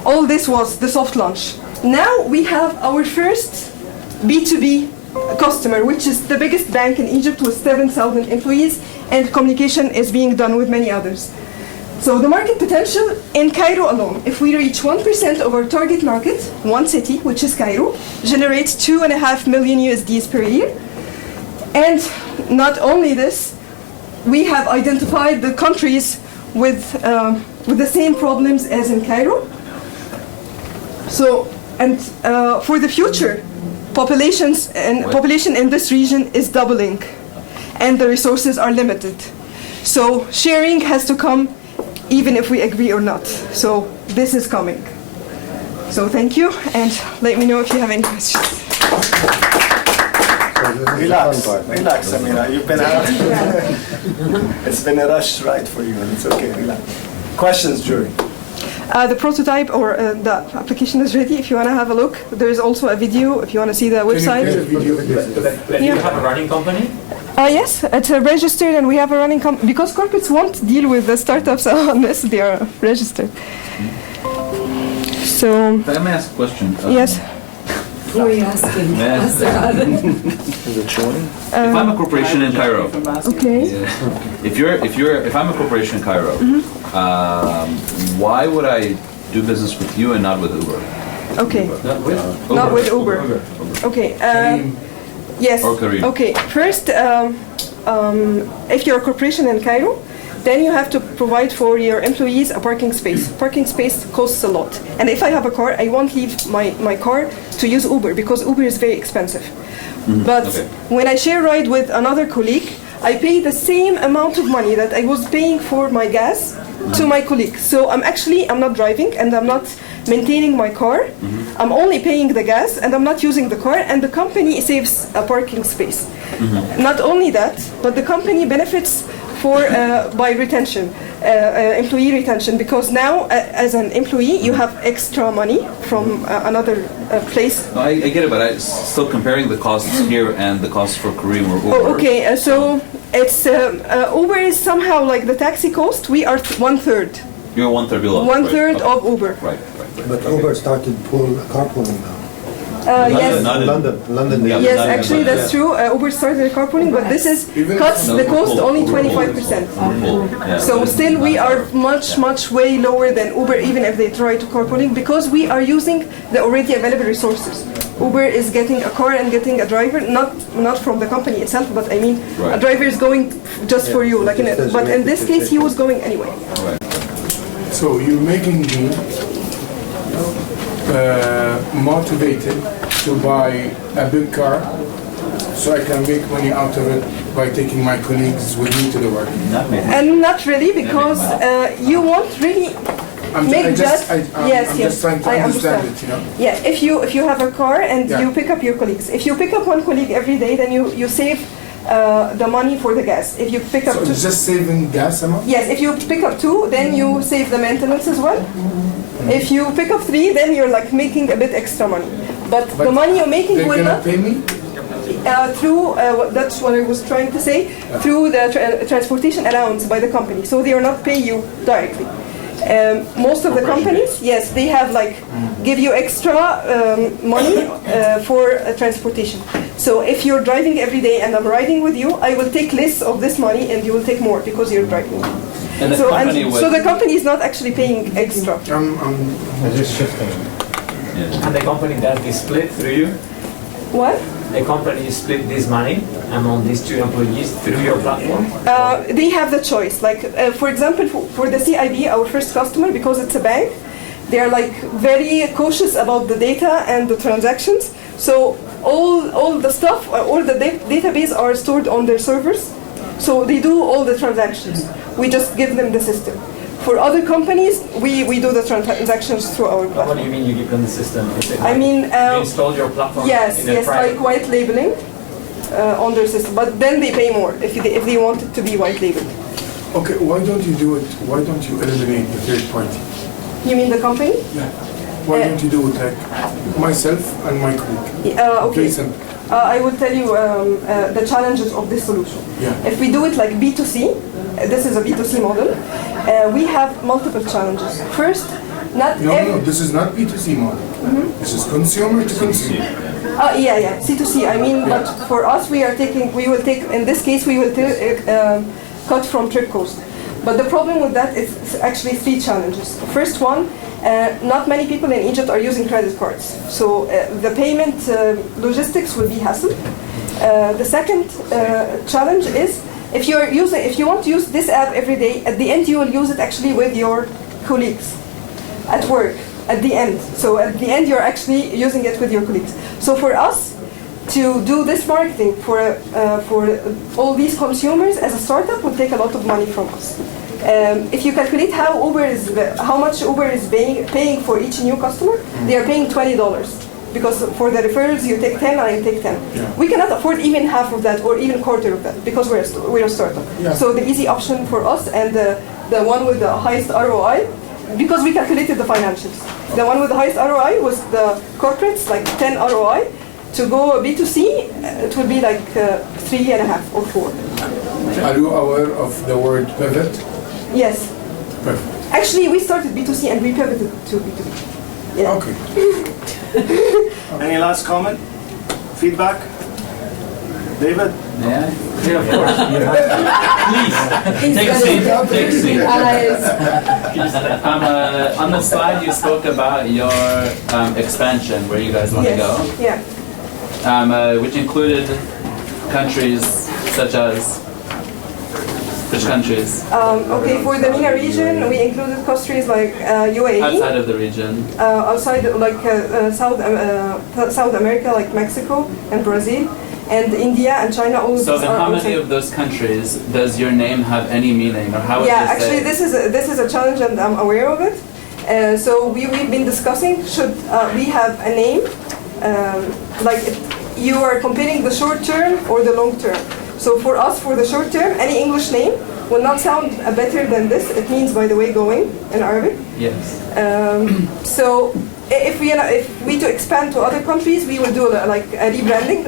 All this was the soft launch. Now we have our first B2B customer, which is the biggest bank in Egypt with 7,000 employees, and communication is being done with many others. So the market potential in Cairo alone, if we reach 1% of our target market, one city, which is Cairo, generates 2.5 million USDs per year. And not only this, we have identified the countries with the same problems as in Cairo. So, and for the future, population in this region is doubling, and the resources are limited. So sharing has to come, even if we agree or not. So this is coming. So thank you, and let me know if you have any questions. Relax, Amira. You've been out. It's been a rush ride for you, and it's okay. Relax. Questions, Jury? The prototype or the application is ready. If you want to have a look, there is also a video. If you want to see the website. Do you have a running company? Yes, it's registered, and we have a running company because corporates won't deal with the startups unless they are registered. So. Let me ask a question. Yes. Who are you asking? Is it showing? If I'm a corporation in Cairo. Okay. If I'm a corporation in Cairo, why would I do business with you and not with Uber? Okay. Not with Uber. Okay. Yes. Or Careem. Okay. First, if you're a corporation in Cairo, then you have to provide for your employees a parking space. Parking space costs a lot. And if I have a car, I won't leave my car to use Uber because Uber is very expensive. But when I share ride with another colleague, I pay the same amount of money that I was paying for my gas to my colleague. So I'm not driving and I'm not maintaining my car. I'm only paying the gas and I'm not using the car, and the company saves a parking space. Not only that, but the company benefits by retention, employee retention, because now as an employee you have extra money from another place. No, I get it, but I'm still comparing the costs here and the costs for Careem or Uber. Oh, okay, so it's Uber is somehow like the taxi cost. We are 1/3. You're 1/3 below. 1/3 of Uber. Right. But Uber started carpooling now. Yes. London. Yes, actually that's true. Uber started carpooling, but this cuts the cost only 25%. So still we are much way lower than Uber, even if they try to carpooling, because we are using the already available resources. Uber is getting a car and getting a driver, not from the company itself, but I mean a driver is going just for you. But in this case, he was going anyway. So you're making me motivated to buy a big car so I can make money out of it by taking my colleagues with me to the work. And not really, because you won't really I'm just trying to understand it, you know? Yeah, if you have a car and you pick up your colleagues, if you pick up one colleague every day, then you save the money for the gas. If you pick up so it's just saving gas amount? Yes, if you pick up 2, then you save the maintenance as well. If you pick up 3, then you're like making a bit extra money. But the money you're making will not pay me? Through that's what I was trying to say, through the transportation allowance by the company. So they will not pay you directly. Most of the companies, yes, they have give you extra money for transportation. So if you're driving every day and I'm riding with you, I will take less of this money and you will take more because you're driving. And so the company is not actually paying extra. I'm just shifting. And the company does this split through you? What? The company split this money among these 2 employees through your platform? They have the choice. For example, for the CIB, our first customer, because it's a bank, they are very cautious about the data and the transactions. So all the stuff, all the database are stored on their servers. So they do all the transactions. We just give them the system. For other companies, we do the transactions through our platform. What do you mean you give them the system? I mean, you install your platform. Yes, like white labeling on their system. But then they pay more if they want it to be white labeled. Okay, why don't you do it? Why don't you eliminate the third party? You mean the company? Yeah. Why don't you do it like myself and my colleague? Okay. I will tell you the challenges of this solution. Yeah. If we do it like B2C, this is a B2C model, we have multiple challenges. First, No, this is not B2C model. This is consumer to consumer. Yeah, C2C. I mean, but for us, we will take, in this case, we will cut from trip cost. But the problem with that is actually 3 challenges. The first one, not many people in Egypt are using credit cards. So the payment logistics will be hassle. The second challenge is if you want to use this app every day, at the end you will use it actually with your colleagues at work at the end. So at the end you're actually using it with your colleagues. So for us to do this marketing for all these consumers as a startup will take a lot of money from us. If you calculate how much Uber is paying for each new customer, they are paying $20 because for the referrals you take 10 and I take 10. Yeah. We cannot afford even half of that or even quarter of that because we're a startup. Yeah. So the easy option for us and the one with the highest ROI, because we calculated the financials. The one with the highest ROI was the corporates, like 10 ROI. To go B2C, it would be like 3.5 or 4. Are you aware of the word pivot? Yes. Perfect. Actually, we started B2C and we pivoted to B2B. Yeah. Okay. Any last comment? Feedback? David? Yeah, of course. Please, take a seat. Take a seat. On the slide, you spoke about your expansion, where you guys want to go. Yeah. Which included countries such as Which countries? Okay, for the MENA region, we included countries like UAE. Outside of the region. Outside, like South America, like Mexico and Brazil, and India and China. All So, these in are how outside. many of those countries does your name have any meaning, or how would Yeah, you say? actually, this is a challenge, and I'm aware of it. So we've been discussing, should we have a name, like you are comparing the short term or the long term. So for us, for the short term, any English name will not sound better than this. It means, by the way, going in Arabic. Yes. So if we to expand to other countries, we will do like a rebranding,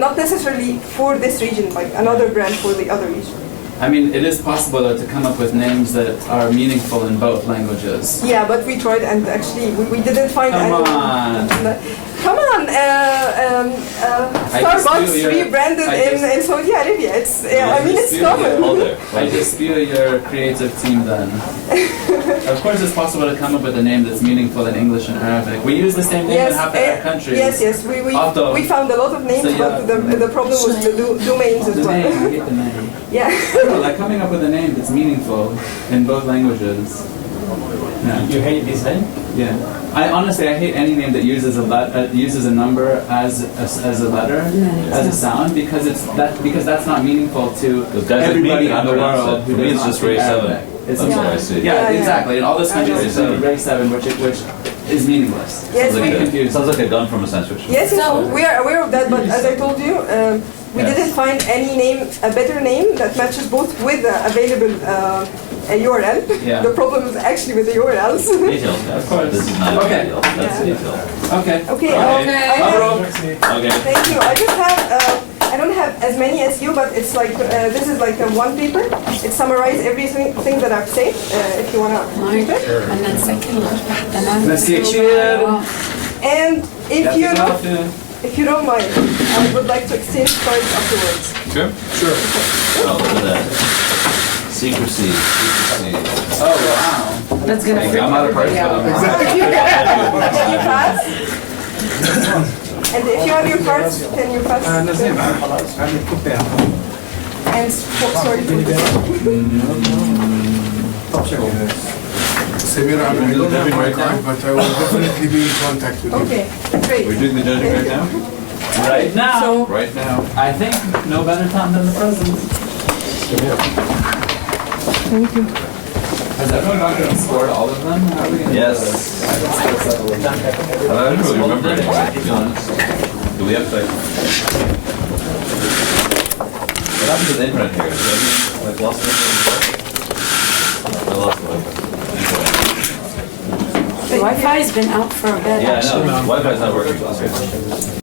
not necessarily for this region, like another brand for the other region. I mean, it is possible though, to come up with names that are meaningful in both languages. Yeah, but we tried, and actually we didn't find Come any. on. Come on, Starbucks rebranded in Saudi Arabia. It's, I mean, it's common. I dispute your creative team then. Of course, it's possible to come up with a name that's meaningful in English and Arabic. We use the same name in half the Arab countries. Yes, we found a lot of names, So, yeah. but the problem was the domains as The well. name, I hate the name. Yeah. No, like coming up with a name that's meaningful in both languages. Yeah. You hate this name? Yeah. I honestly, I hate any name that uses a number as a letter, as a sound, because that's not meaningful to everybody in the world. For me, it's just Ray 7. That's what I see. Yeah, exactly. In all those countries, it's Ray 7, which is meaningless. Yes, Sounds like a gun from a science fiction. Yes, we are aware of that, but as I told you, we didn't find any name, a better name that matches both with the available URL. Yeah. The problem is actually with the URLs. Details, of course. This is not Okay. detail. That's detail. Okay. Okay. Okay. Thank you. I just have. I don't have as many as you, but it's like this is like a one paper. It summarizes everything that I've said. If you wanna keep it. And if you don't mind, I would like to exchange cards afterwards. Sure. Sure. Oh, look at that. Secrecy. Oh, wow. That's gonna freak I'm out of parts, but I'm Can you pass? And if you have your cards, can you pass? And sorry for Samira, I don't have my card, but I will definitely be in contact with you. Okay, great. We're doing the judging right now? Right now. Right now. I think no better time than the present. Thank you. Has everyone gone and scored all of them? How are we gonna Yes. do this? I don't think so. I don't really remember anymore, to be honest. Do we have to? What happened to the internet here? Is that like lost it? I lost it. The Wi-Fi's been out for a bit. Yeah, I know. Wi-Fi's not working.